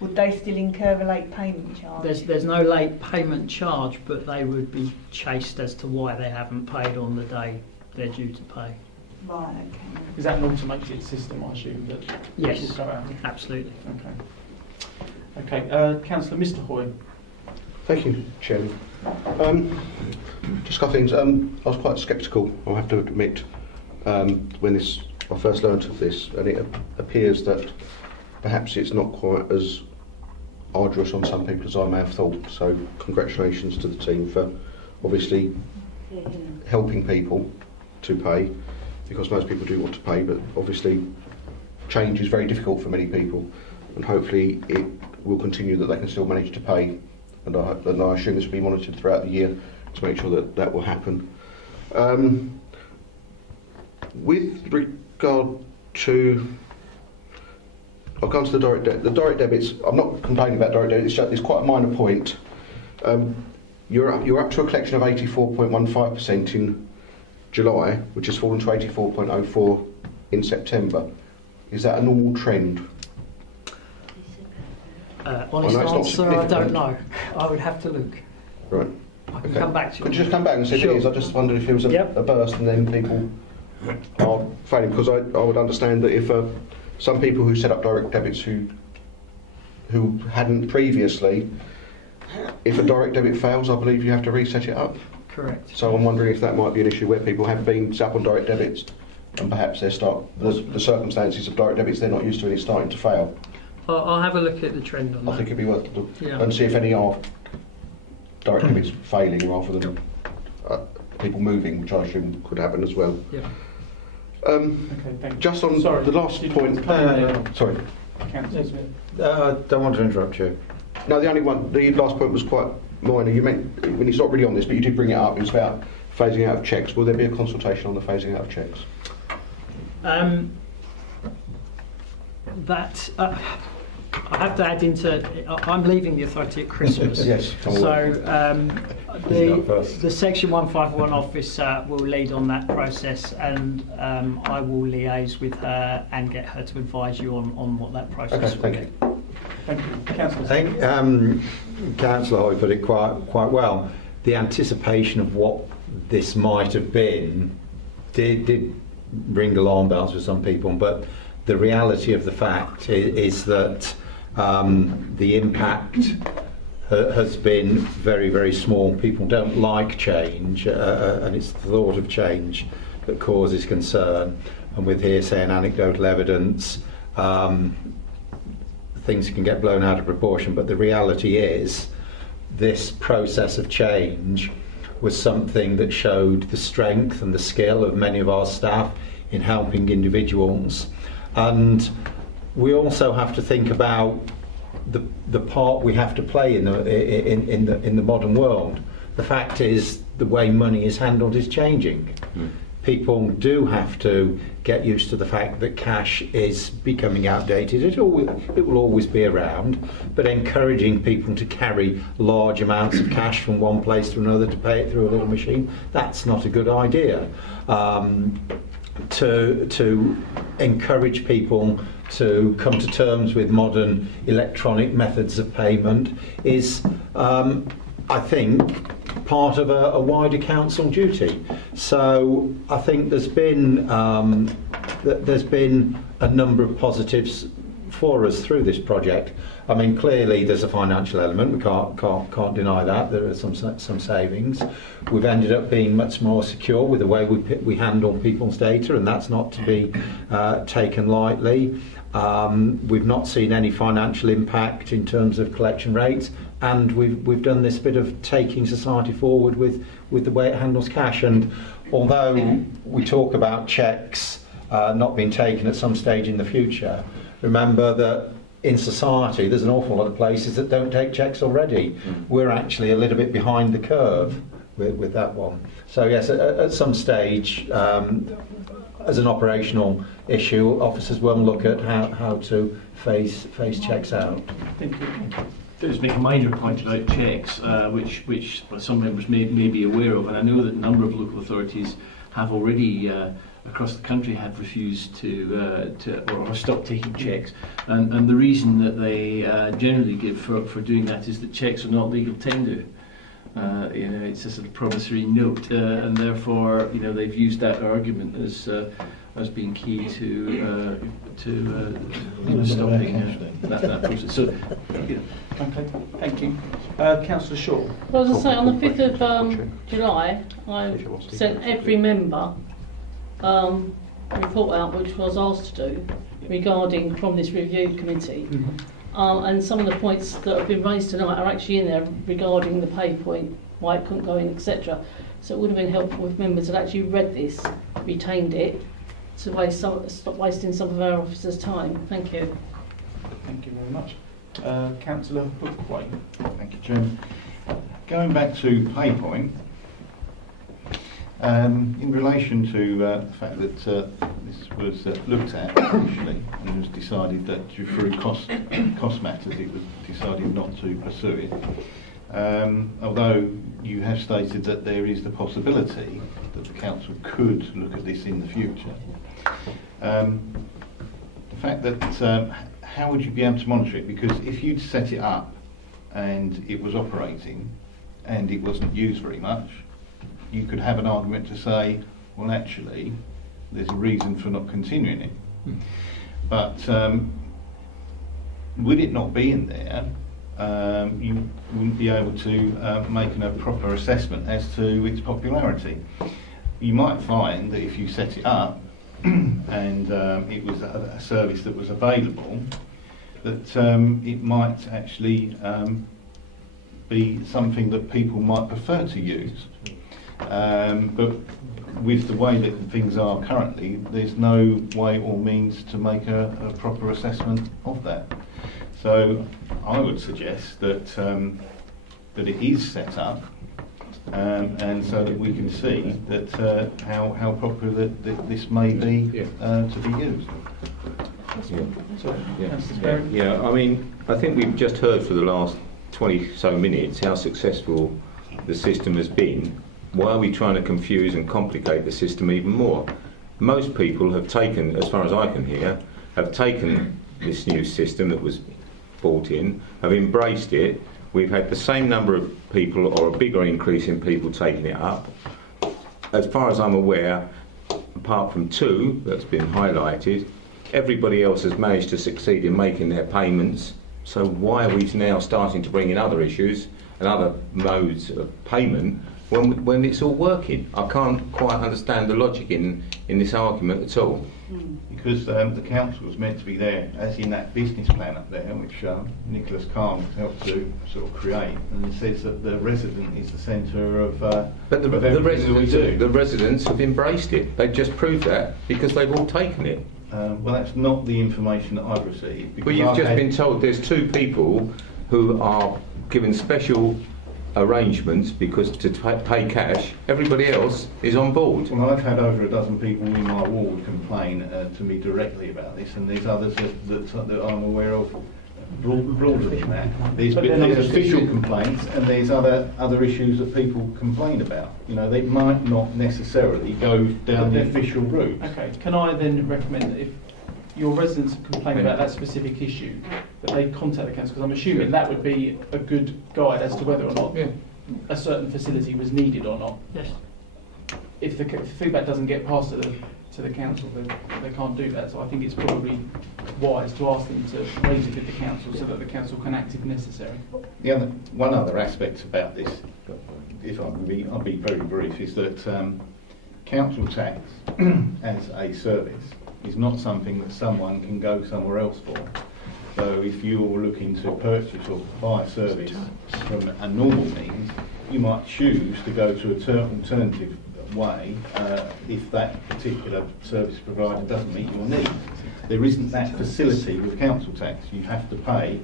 would they still incur a late payment charge? There's no late payment charge, but they would be chased as to why they haven't paid on the day they're due to pay. Right, okay. Is that an automated system, I assume? That Yes, will go out? absolutely. Okay. Councillor, Mr. Hoy. Thank you, Chairman. Just a couple of things. I was quite sceptical, I have to admit, when I first learned of this, and it appears that perhaps it's not quite as arduous on some people as I may have thought. So congratulations to the team for obviously helping people to pay, because most people do want to pay, but obviously change is very difficult for many people, and hopefully it will continue that they can still manage to pay. And I assume this will be monitored throughout the year to make sure that that will happen. With regard to, I've gone to the direct debits. I'm not complaining about direct debits. It's quite a minor point. You're up to a collection of 84.15% in July, which has fallen to 84.04 in September. Is that a normal trend? Honest I know it's not answer, I don't significant. know. I would have to look. Right. I can come back to you. Could you just come back and say Sure. it is? I just wondered if it was a burst and then people are failing, because I would understand that if some people who set up direct debits who hadn't previously, if a direct debit fails, I believe you have to reset it up. Correct. So I'm wondering if that might be an issue where people have been set up on direct debits and perhaps the circumstances of direct debits they're not used to and it's starting to fail. I'll have a look at the trend on that. I think it'd be worth it Yeah. and see if any are direct debits failing rather than people moving, which I assume could happen as well. Yeah. Okay, thank you. Just on Sorry, the last did you point. want to come in? Sorry. Councillor Smith. I don't want to interrupt you. No, the last point was quite minor. You meant, when it's not really on this, but you did bring it up, it was about phasing out of checks. Will there be a consultation on the phasing out of checks? I have to add into. I'm leaving the authority at Christmas. Yes. So the Section 151 officer will lead on that process, and I will liaise with her and get her to advise you on what that process will be. Okay, thank you. Thank you. Councillor. I think Councillor Hoy put it quite well. The anticipation of what this might have been did ring alarm bells for some people, but the reality of the fact is that the impact has been very, very small. People don't like change, and it's the thought of change that causes concern. And with hearsay and anecdotal evidence, things can get blown out of proportion. But the reality is, this process of change was something that showed the strength and the skill of many of our staff in helping individuals. And we also have to think about the part we have to play in the modern world. The fact is, the way money is handled is changing. people do have to get used to the fact that cash is becoming outdated. It will always be around, but encouraging people to carry large amounts of cash from one place to another to pay it through a little machine, that's not a good idea. To encourage people to come to terms with modern electronic methods of payment is, I think, part of a wider council duty. So I think there's been a number of positives for us through this project. I mean, clearly there's a financial element. We can't deny that. There are some savings. We've ended up being much more secure with the way we handle people's data, and that's not to be taken lightly. We've not seen any financial impact in terms of collection rates, and we've done this bit of taking society forward with the way it handles cash. And although we talk about cheques not being taken at some stage in the future, remember that in society there's an awful lot of places that don't take cheques already. We're actually a little bit behind the curve with that one. So yes, at some stage, as an operational issue, officers will look at how to phase cheques out. Thank you. Just make a minor point about cheques, which some members may be aware of, and I know that a number of local authorities have already across the country have refused to or stopped taking cheques, and the reason that they generally give for doing that is that cheques are not legal tender. It's a sort of promissory note, and therefore they've used that argument as being key to stopping that process. So, Okay, thank you. Councillor Shaw. Well, as I say, on the 5th of July, I sent every member a report out, which I was asked to do, regarding from this review committee. And some of the points that have been raised tonight are actually in there regarding the pay point, why it couldn't go in, etc. So it would have been helpful if members had actually read this, retained it, to stop wasting some of our officers' time. Thank you. Thank you very much. Councillor Bookway. Thank you, Chairman. Going back to PayPoint, in relation to the fact that this was looked at initially and it was decided that through cost matters it was decided not to pursue it, although you have stated that there is the possibility that the council could look at this in the future. The fact that how would you be able to monitor it? Because if you'd set it up and it was operating and it wasn't used very much, you could have an argument to say, well, actually, there's a reason for not continuing it. But would it not be in there, you wouldn't be able to make a proper assessment as to its popularity. You might find that if you set it up and it was a service that was available, that it might actually be something that people might prefer to use. But with the way that things are currently, there's no way or means to make a proper assessment of that. So I would suggest that that it is set up, and so that we can see that how popular this may be to be used. Yeah, I mean, I think we've just heard for the last 20 so minutes how successful the system has been. Why are we trying to confuse and complicate the system even more? Most people have taken, as far as I can hear, have taken this new system that was brought in, have embraced it. We've had the same number of people, or a bigger increase in people taking it up. As far as I'm aware, apart from 2 that's been highlighted, everybody else has managed to succeed in making their payments. So why are we now starting to bring in other issues and other modes of payment when it's all working? I can't quite understand the logic in this argument at all. Because the council was meant to be there, as in that business plan up there, which Nicholas Kahn helped to sort of create, and it says that the resident is the centre of. But the residents have embraced it. They've just proved that because they've all taken it. Well, that's not the information that I've received. Well, you've just been told there's 2 people who are given special arrangements because to pay cash, everybody else is on board. Well, I've had over a dozen people in my ward complain to me directly about this, and there's others that I'm aware of broader than that. There's official complaints, and there's other issues that people complain about. You know, they might not necessarily go down the official route. Okay, can I then recommend that if your residents complain about that specific issue, that they contact the council? Because I'm assuming that would be a good guide as to whether or not a certain facility was needed or not. Yes. If the feedback doesn't get passed to the council, they can't do that. So I think it's probably wise to ask them to raise it with the council so that the council can act if necessary. One other aspect about this, if I'll be very brief, is that council tax as a service is not something that someone can go somewhere else for. So if you're looking to purchase or buy a service from a normal means, you might choose to go to an alternative way if that particular service provider doesn't meet your needs. There isn't that facility with council tax. You have to pay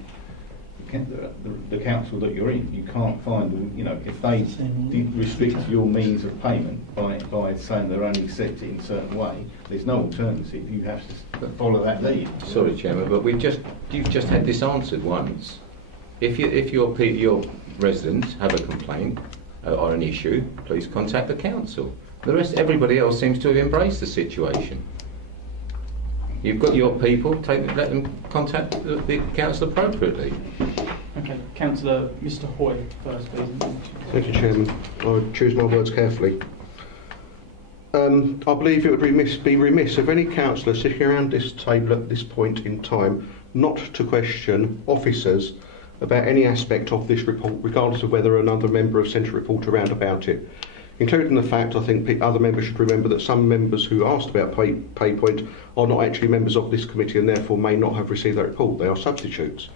the council that you're in. You can't find them, you know, if they restrict your means of payment by saying they're only set it in a certain way, there's no alternative. You have to follow that lead. Sorry, Chairman, but you've just had this answered once. If your residents have a complaint or an issue, please contact the council. The rest, everybody else seems to have embraced the situation. You've got your people, let them contact the council appropriately. Okay, Councillor Mr Hoy first, please. Thank you, Chairman. I choose my words carefully. I believe it would be remiss of any councillor sitting around this table at this point in time not to question officers about any aspect of this report, regardless of whether another member have sent a report around about it. Including the fact, I think other members should remember that some members who asked about PayPoint are not actually members of this committee and therefore may not have received that report. They are substitutes.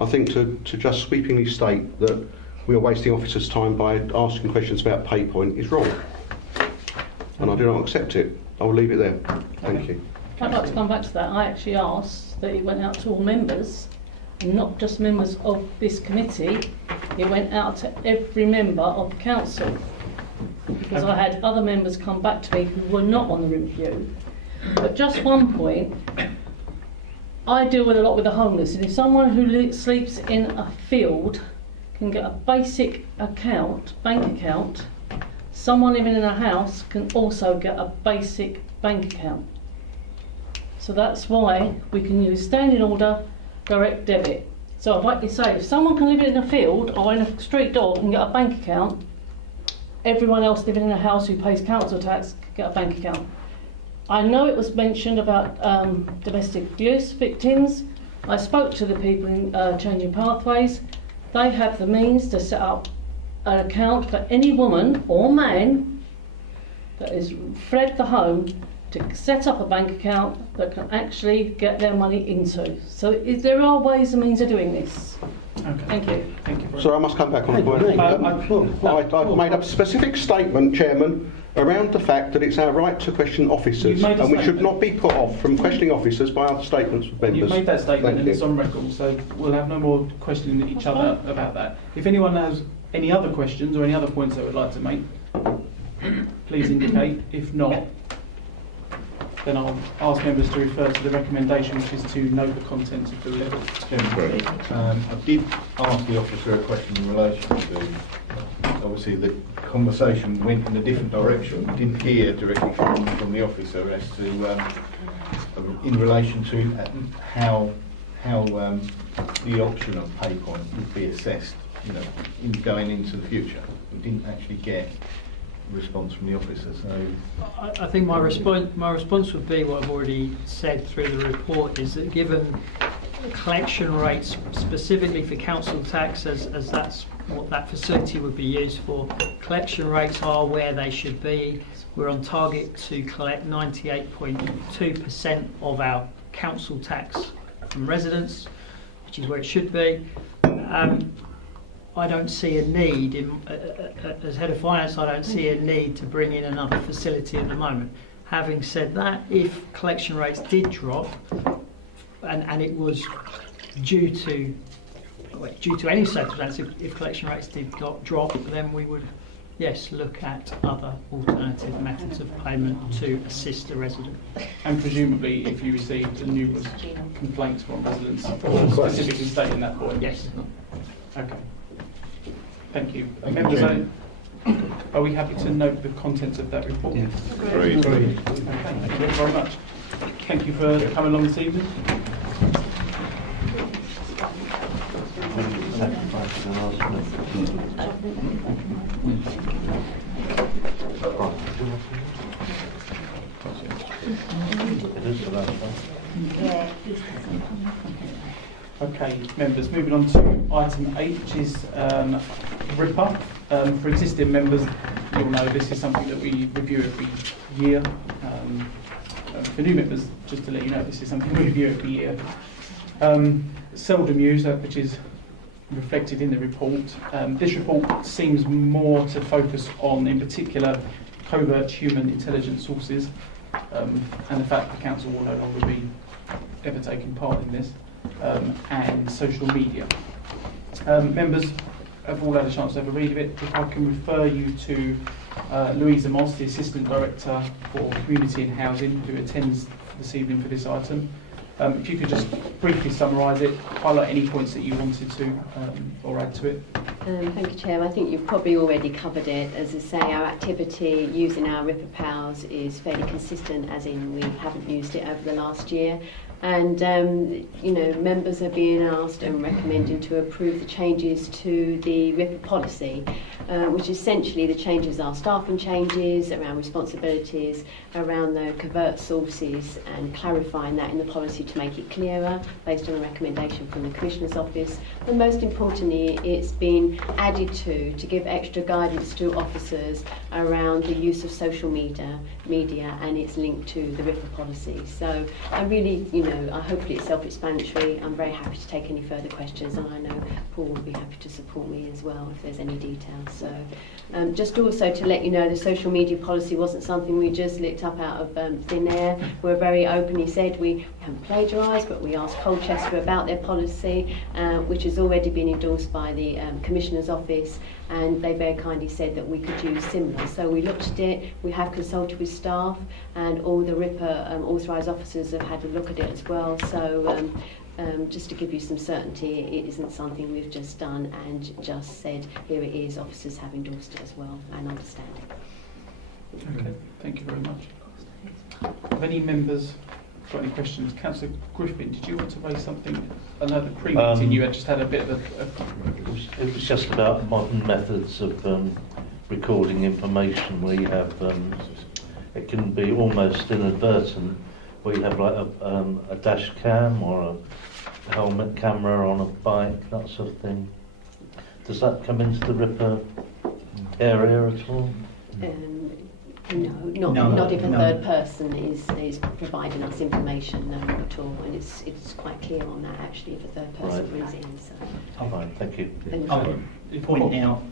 I think to just sweepingly state that we are wasting officers' time by asking questions about PayPoint is wrong. And I do not accept it. I will leave it there. Thank you. I'd like to come back to that. I actually asked that it went out to all members, and not just members of this committee. It went out to every member of the council. Because I had other members come back to me who were not on the review. But just one point, I deal with a lot with the homeless, and if someone who sleeps in a field can get a basic bank account, someone living in a house can also get a basic bank account. So that's why we can use standing order, direct debit. So I'd like to say, if someone can live in a field or in a street dog and get a bank account, everyone else living in a house who pays council tax can get a bank account. I know it was mentioned about domestic abuse victims. I spoke to the people in Changing Pathways. They have the means to set up an account for any woman or man that has fled the home to set up a bank account that can actually get their money into. So there are ways and means of doing this. Okay. Thank you. Thank you. So I must come back on the point. I've made a specific statement, Chairman, around the fact that it's our right to question officers, and we should not be put off from questioning officers by other statements from members. You've made that statement and it's on record, so we'll have no more questioning each other about that. If anyone has any other questions or any other points they would like to make, please indicate. If not, then I'll ask members to refer to the recommendation, which is to note the contents of the report. I did ask the officer a question in relation to, obviously the conversation went in a different direction. We didn't hear directly from the officer as to, in relation to how the option of PayPoint would be assessed, you know, in going into the future. We didn't actually get response from the officer. So I think my response would be what I've already said through the report, is that given collection rates specifically for council tax, as that's what that facility would be used for, collection rates are where they should be. We're on target to collect 98.2% of our council tax from residents, which is where it should be. I don't see a need, as Head of Finance, I don't see a need to bring in another facility at the moment. Having said that, if collection rates did drop, and it was due to due to any circumstance, if collection rates did drop, then we would, yes, look at other alternative methods of payment to assist the resident. And presumably, if you received numerous complaints from residents specifically stating that point? Yes. Okay. Thank you. Thank you, Members, Chairman. are we happy to note the contents of that report? Yes. Agreed. Okay, thank you very much. Thank you for coming along this evening. Okay, members, moving on to item 8, which is RIPA. For existing members, you'll know this is something that we review every year. For new members, just to let you know, this is something we review every year. Seldom used, which is reflected in the report. This report seems more to focus on, in particular, covert human intelligence sources, and the fact the council will no longer be ever taking part in this, and social media. Members have all had a chance to have a read of it. If I can refer you to Louisa Moss, the Assistant Director for Community and Housing, who attends this evening for this item. If you could just briefly summarise it, highlight any points that you wanted to or add to it. Thank you, Chair. I think you've probably already covered it. As I say, our activity using our RIPA PALs is fairly consistent, as in we haven't used it over the last year. And, members are being asked and recommending to approve the changes to the RIPA policy, which essentially the changes are staffing changes around responsibilities, around the covert sources, and clarifying that in the policy to make it clearer based on a recommendation from the Commissioner's Office. And most importantly, it's been added to give extra guidance to officers around the use of social media and its link to the RIPA policy. So I really, hopefully it's self-explanatory. I'm very happy to take any further questions, and I know Paul will be happy to support me as well if there's any details. So just also to let you know, the social media policy wasn't something we just licked up out of thin air. We're very openly said we haven't plagiarised, but we asked Colchester about their policy, which has already been endorsed by the Commissioner's Office, and they very kindly said that we could use similar. So we looked at it, we have consulted with staff, and all the RIPA authorised officers have had a look at it as well. So just to give you some certainty, it isn't something we've just done and just said, here it is. Officers have endorsed it as well and understand it. Okay, thank you very much. Have any members got any questions? Councillor Griffin, did you want to raise something? I know that pre-meeting you had just had a bit of It was just about modern methods of recording information where you have, it can be almost inadvertent, where you have like a dash cam or a helmet camera on a bike, that sort of thing. Does that come into the RIPA area at all? No, not if a third person is providing us information, no, not at all. And it's quite clear on that actually if a third person brings it in. So. Fine, thank you. I would point out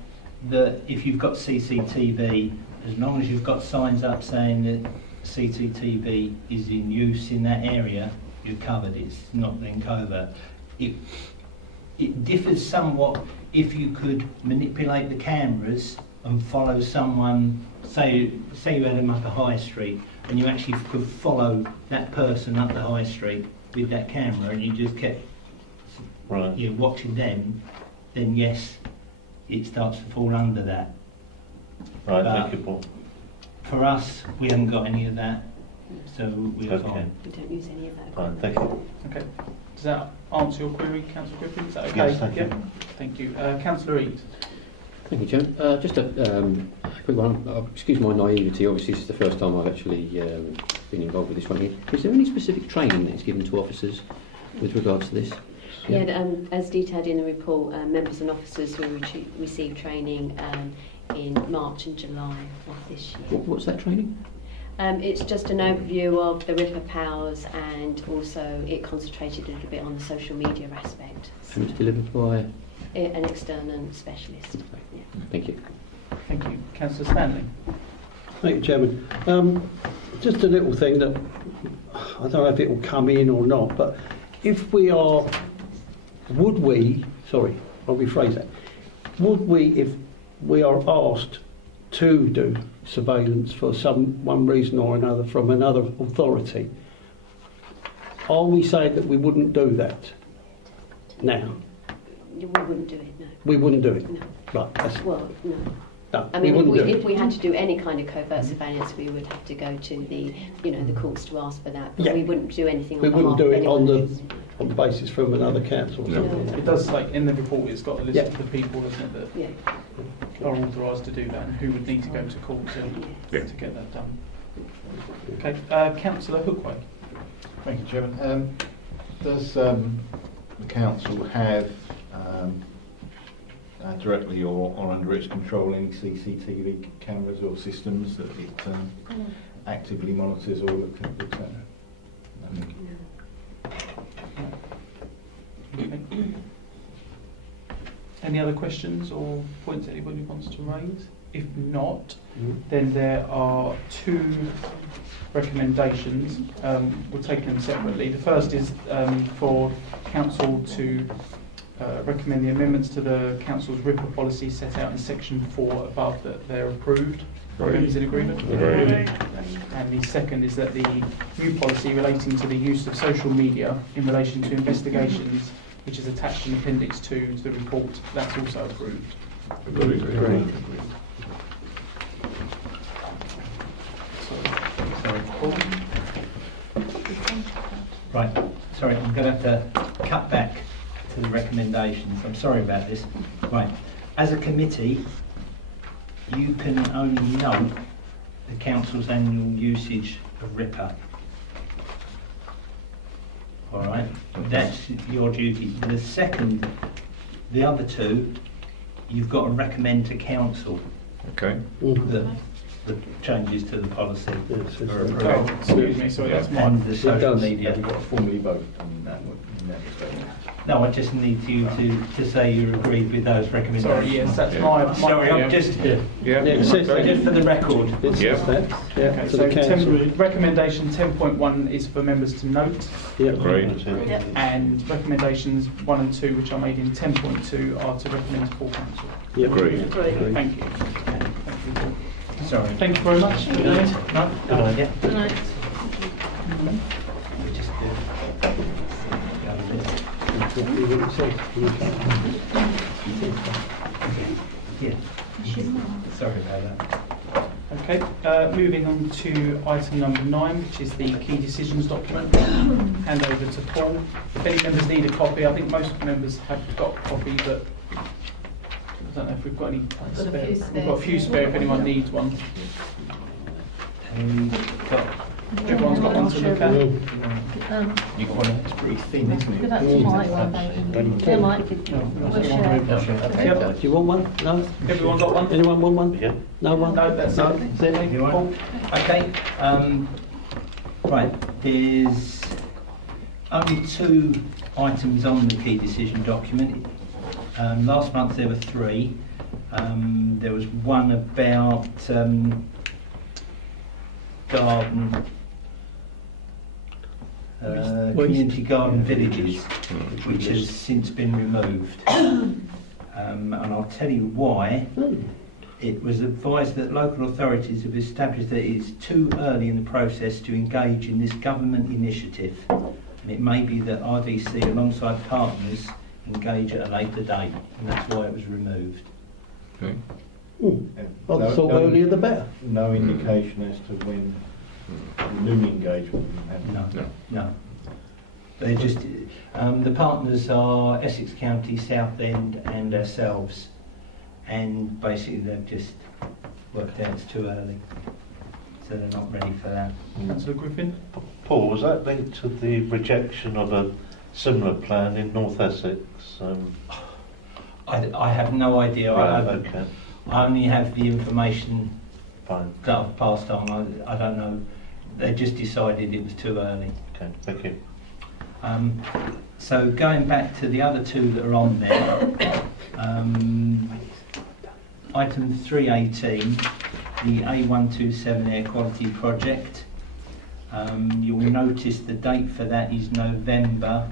that if you've got CCTV, as long as you've got signs up saying that CCTV is in use in that area, you're covered. It's not then covert. It differs somewhat if you could manipulate the cameras and follow someone. Say you had them up a high street, and you actually could follow that person up the high street with that camera, and you just kept watching them. Then yes, it starts to fall under that. Right, thank you, Paul. For us, we haven't got any of that, so we're fine. We don't use any of that. Fine, thank you. Okay. Does that answer your query, Councillor Griffin? Is that okay? Yes, thank you. Thank you. Councillor Eads. Thank you, Chairman. Just a quick one. Excuse my naivety. Obviously, this is the first time I've actually been involved with this one here. Is there any specific training that's given to officers with regards to this? Yeah, as detailed in the report, members and officers will receive training in March and July of this year. What's that training? It's just an overview of the RIPA powers, and also it concentrated a little bit on the social media aspect. And it's delivered by? An external specialist. Yeah. Thank you. Thank you. Councillor Stanley. Thank you, Chairman. Just a little thing that I don't know if it will come in or not, but if we are, would we sorry, I'll rephrase that. Would we, if we are asked to do surveillance for one reason or another from another authority, are we saying that we wouldn't do that now? We wouldn't do it, no. We wouldn't do it? No. Right, that's, Well, no. no, I we mean, wouldn't do if it. we had to do any kind of covert surveillance, we would have to go to the, the courts to ask for that. But Yeah. we wouldn't do anything on We behalf wouldn't do of it anyone on who's- the basis from another council or something. It does, like in the report, it's got a list Yeah. of the people, isn't it, Yeah. that are authorised to do that and who would need to go to court to get that done. Okay, Councillor Hookway. Thank you, Chairman. Does the council have directly or under its control any CCTV cameras or systems that it actively monitors or looks at? Okay. Any other questions or points anybody wants to raise? If not, then there are two recommendations. We'll take them separately. The first is for council to recommend the amendments to the council's RIPA policy set out in section 4 above, that they're approved. Members in agreement? And the second is that the new policy relating to the use of social media in relation to investigations, which is attached in Appendix 2 to the report, that's also approved. Agreed. Right, sorry, I'm going to have to cut back to the recommendations. I'm sorry about this. Right, as a committee, you can only note the council's annual usage of RIPA. All right, that's your duty. The other two, you've got to recommend to council Okay. the changes to the policy are approved. Oh, excuse me, sorry, that's And mine. the social media. Have you got to formally vote on that in that respect? No, I just need you to say you agreed with those recommendations. Sorry, yes, that's my Sorry, I'm just, just for the record. It says that, yeah, Okay, to so the council. recommendation 10.1 is for members to note, Yeah. Agreed. and recommendations 1 and 2, which are made in 10.2, are to recommend to full council. Yeah. Agreed. Thank you. Sorry. Thank you very much. Good night. No? Good idea. Good night. Just the other bit. Yeah. Sorry about that. Okay, moving on to item number 9, which is the key decisions document. Hand over to Paul. If any members need a copy, I think most members have got a copy, but I don't know if we've got any spare. We've got a few spare if anyone needs one. Everyone's got one to look at. You got one that's pretty thin, isn't it? That's my one. Yeah, Mike. We'll share. Do you want one? No? Everyone got one? Anyone want one? Yeah. No one? No, that's it. You want? Okay. Right. There's only 2 items on the key decision document. Last month there were 3. There was one about garden, community garden villages, which has since been removed. And I'll tell you why. It was advised that local authorities have established that it is too early in the process to engage in this government initiative. And it may be that RDC, alongside partners, engage at a later date, and that's why it was removed. Okay. I thought earlier the better. No indication as to when new engagement will happen? No. They just the partners are Essex County, Southend, and ourselves, and basically they've just worked out it's too early, so they're not ready for that. Councillor Griffin? Paul, was that linked to the rejection of a similar plan in North Essex? I have no idea. Right, okay. I only have the information Fine. that I've passed on. I don't know. They just decided it was too early. Okay, thank you. So going back to the other 2 that are on there, item 318, the A127 Air Quality Project. You will notice the date for that is November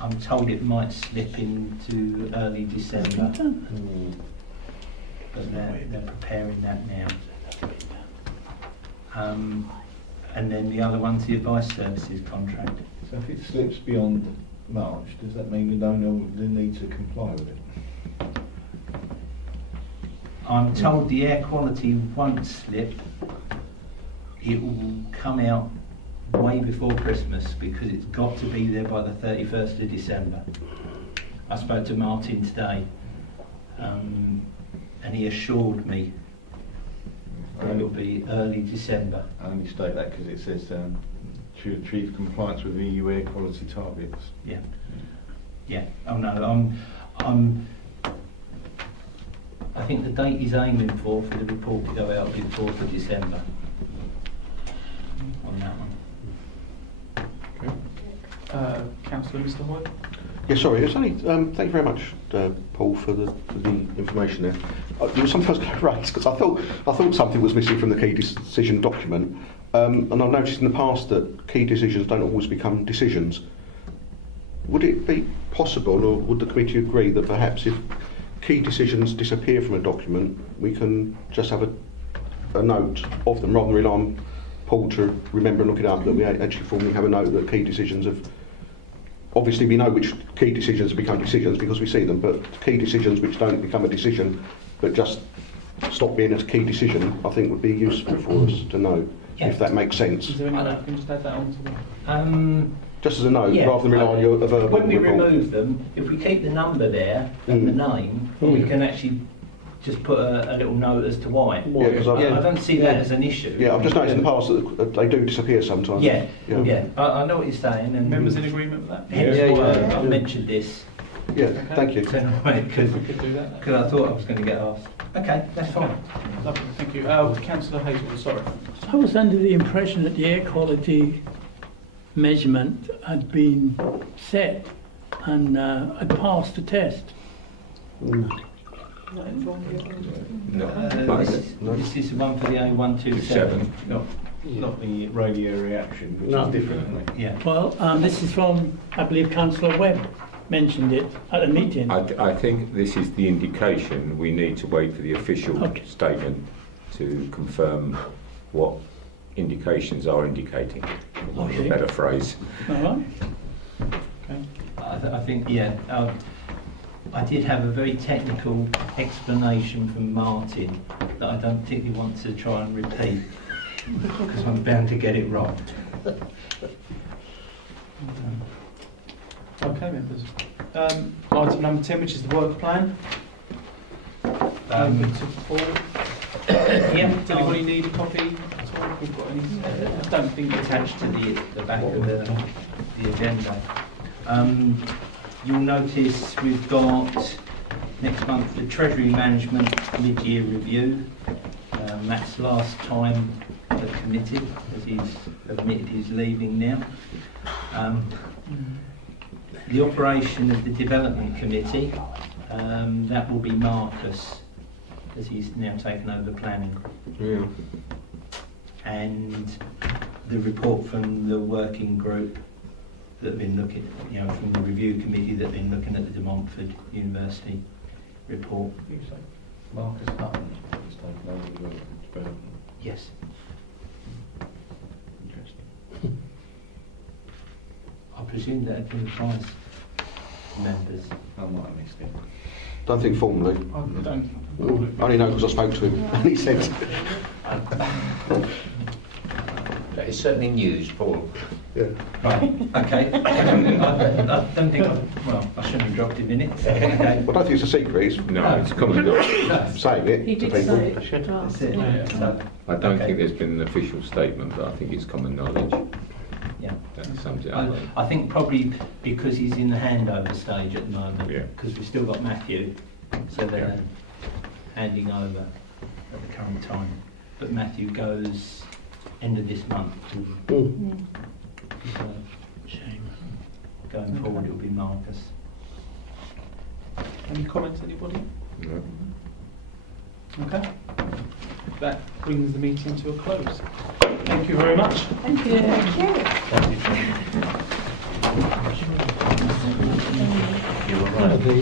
I'm told it might slip into early December. But they're preparing that now. And then the other one's the advice services contract. So if it slips beyond March, does that mean we don't know the need to comply with it? I'm told the air quality won't slip. It will come out way before Christmas because it's got to be there by the 31st of December. I spoke to Martin today and he assured me that it'll be early December. I only state that because it says to achieve compliance with EU air quality targets. Yeah. Yeah. Oh no, I think the date he's aiming for the report to go out will be the 4th of December on that one. Councillor Mr Hoy. Yeah, sorry, it's only, thank you very much, Paul, for the information there. There was something I was going to raise, because I thought something was missing from the key decision document, and I've noticed in the past that key decisions don't always become decisions. Would it be possible, or would the committee agree, that perhaps if key decisions disappear from a document, we can just have a note of them, rather than rely on Paul to remember and look it up, that we actually formally have a note that key decisions have... Obviously we know which key decisions have become decisions because we see them, but key decisions which don't become a decision but just stop being a key decision, I think would be useful for us to know, if that makes sense. Is there any way you can just add that on to the... Just as a note, rather than rely on your verbal When we report. remove them, if we keep the number there and the name, we can actually just put a little note as to why. Yeah, 'cause I don't see that as an issue. Yeah, I've just noticed in the past that they do disappear sometimes. Yeah. I know what you're saying. And Members in agreement with that? Hence why I mentioned this. Yeah, thank you. We could do that. Because I thought I was going to get asked. Okay, that's fine. Lovely, thank you. Councillor Hazel, sorry. I was under the impression that the air quality measurement had been set and had passed the test. This is the one for the A127. Not the radio reaction, which No. is different, isn't it? Yeah. Well, this is from, I believe, Councillor Webb mentioned it at a meeting. I think this is the indication. We need to wait for the official statement to confirm what indications are indicating. Okay. A better phrase. All right. I think, I did have a very technical explanation from Martin that I don't particularly want to try and repeat because I'm bound to get it wrong. Okay, members. Item number 10, which is the work plan. Open to forward. Does anybody need a copy at all? If we've got any? I don't think Attached to the back of the agenda. You'll notice we've got next month the Treasury Management mid-year review. That's last time for the committee, as he's admitted he's leaving now. The operation of the Development Committee, that will be Marcus, as he's now taken over planning. Yeah. And the report from the working group that have been looking, from the review committee that have been looking at the De Montfort University report. Marcus Hutton has taken over the development. Yes. Interesting. I presume that had been advised members. I might have missed it. Don't think formally. I don't. I only know because I spoke to him and he said... That is certainly news, Paul. Yeah. Right, okay. I don't think I shouldn't have dropped him in it. Okay. Well, I don't think it's a secret. It's common knowledge. Saying it He to did people. say it. That's it. So, I don't okay. think there's been an official statement, but I think it's common knowledge. Yeah. That sums it up. I think probably because he's in the handover stage at the moment, Yeah. because we've still got Matthew, so they're handing over at the current time. But Matthew goes end of this month. So, going forward, it'll be Marcus. Any comments, anybody? No. Okay. That brings the meeting to a close. Thank you very much. Thank you. Thank you. of the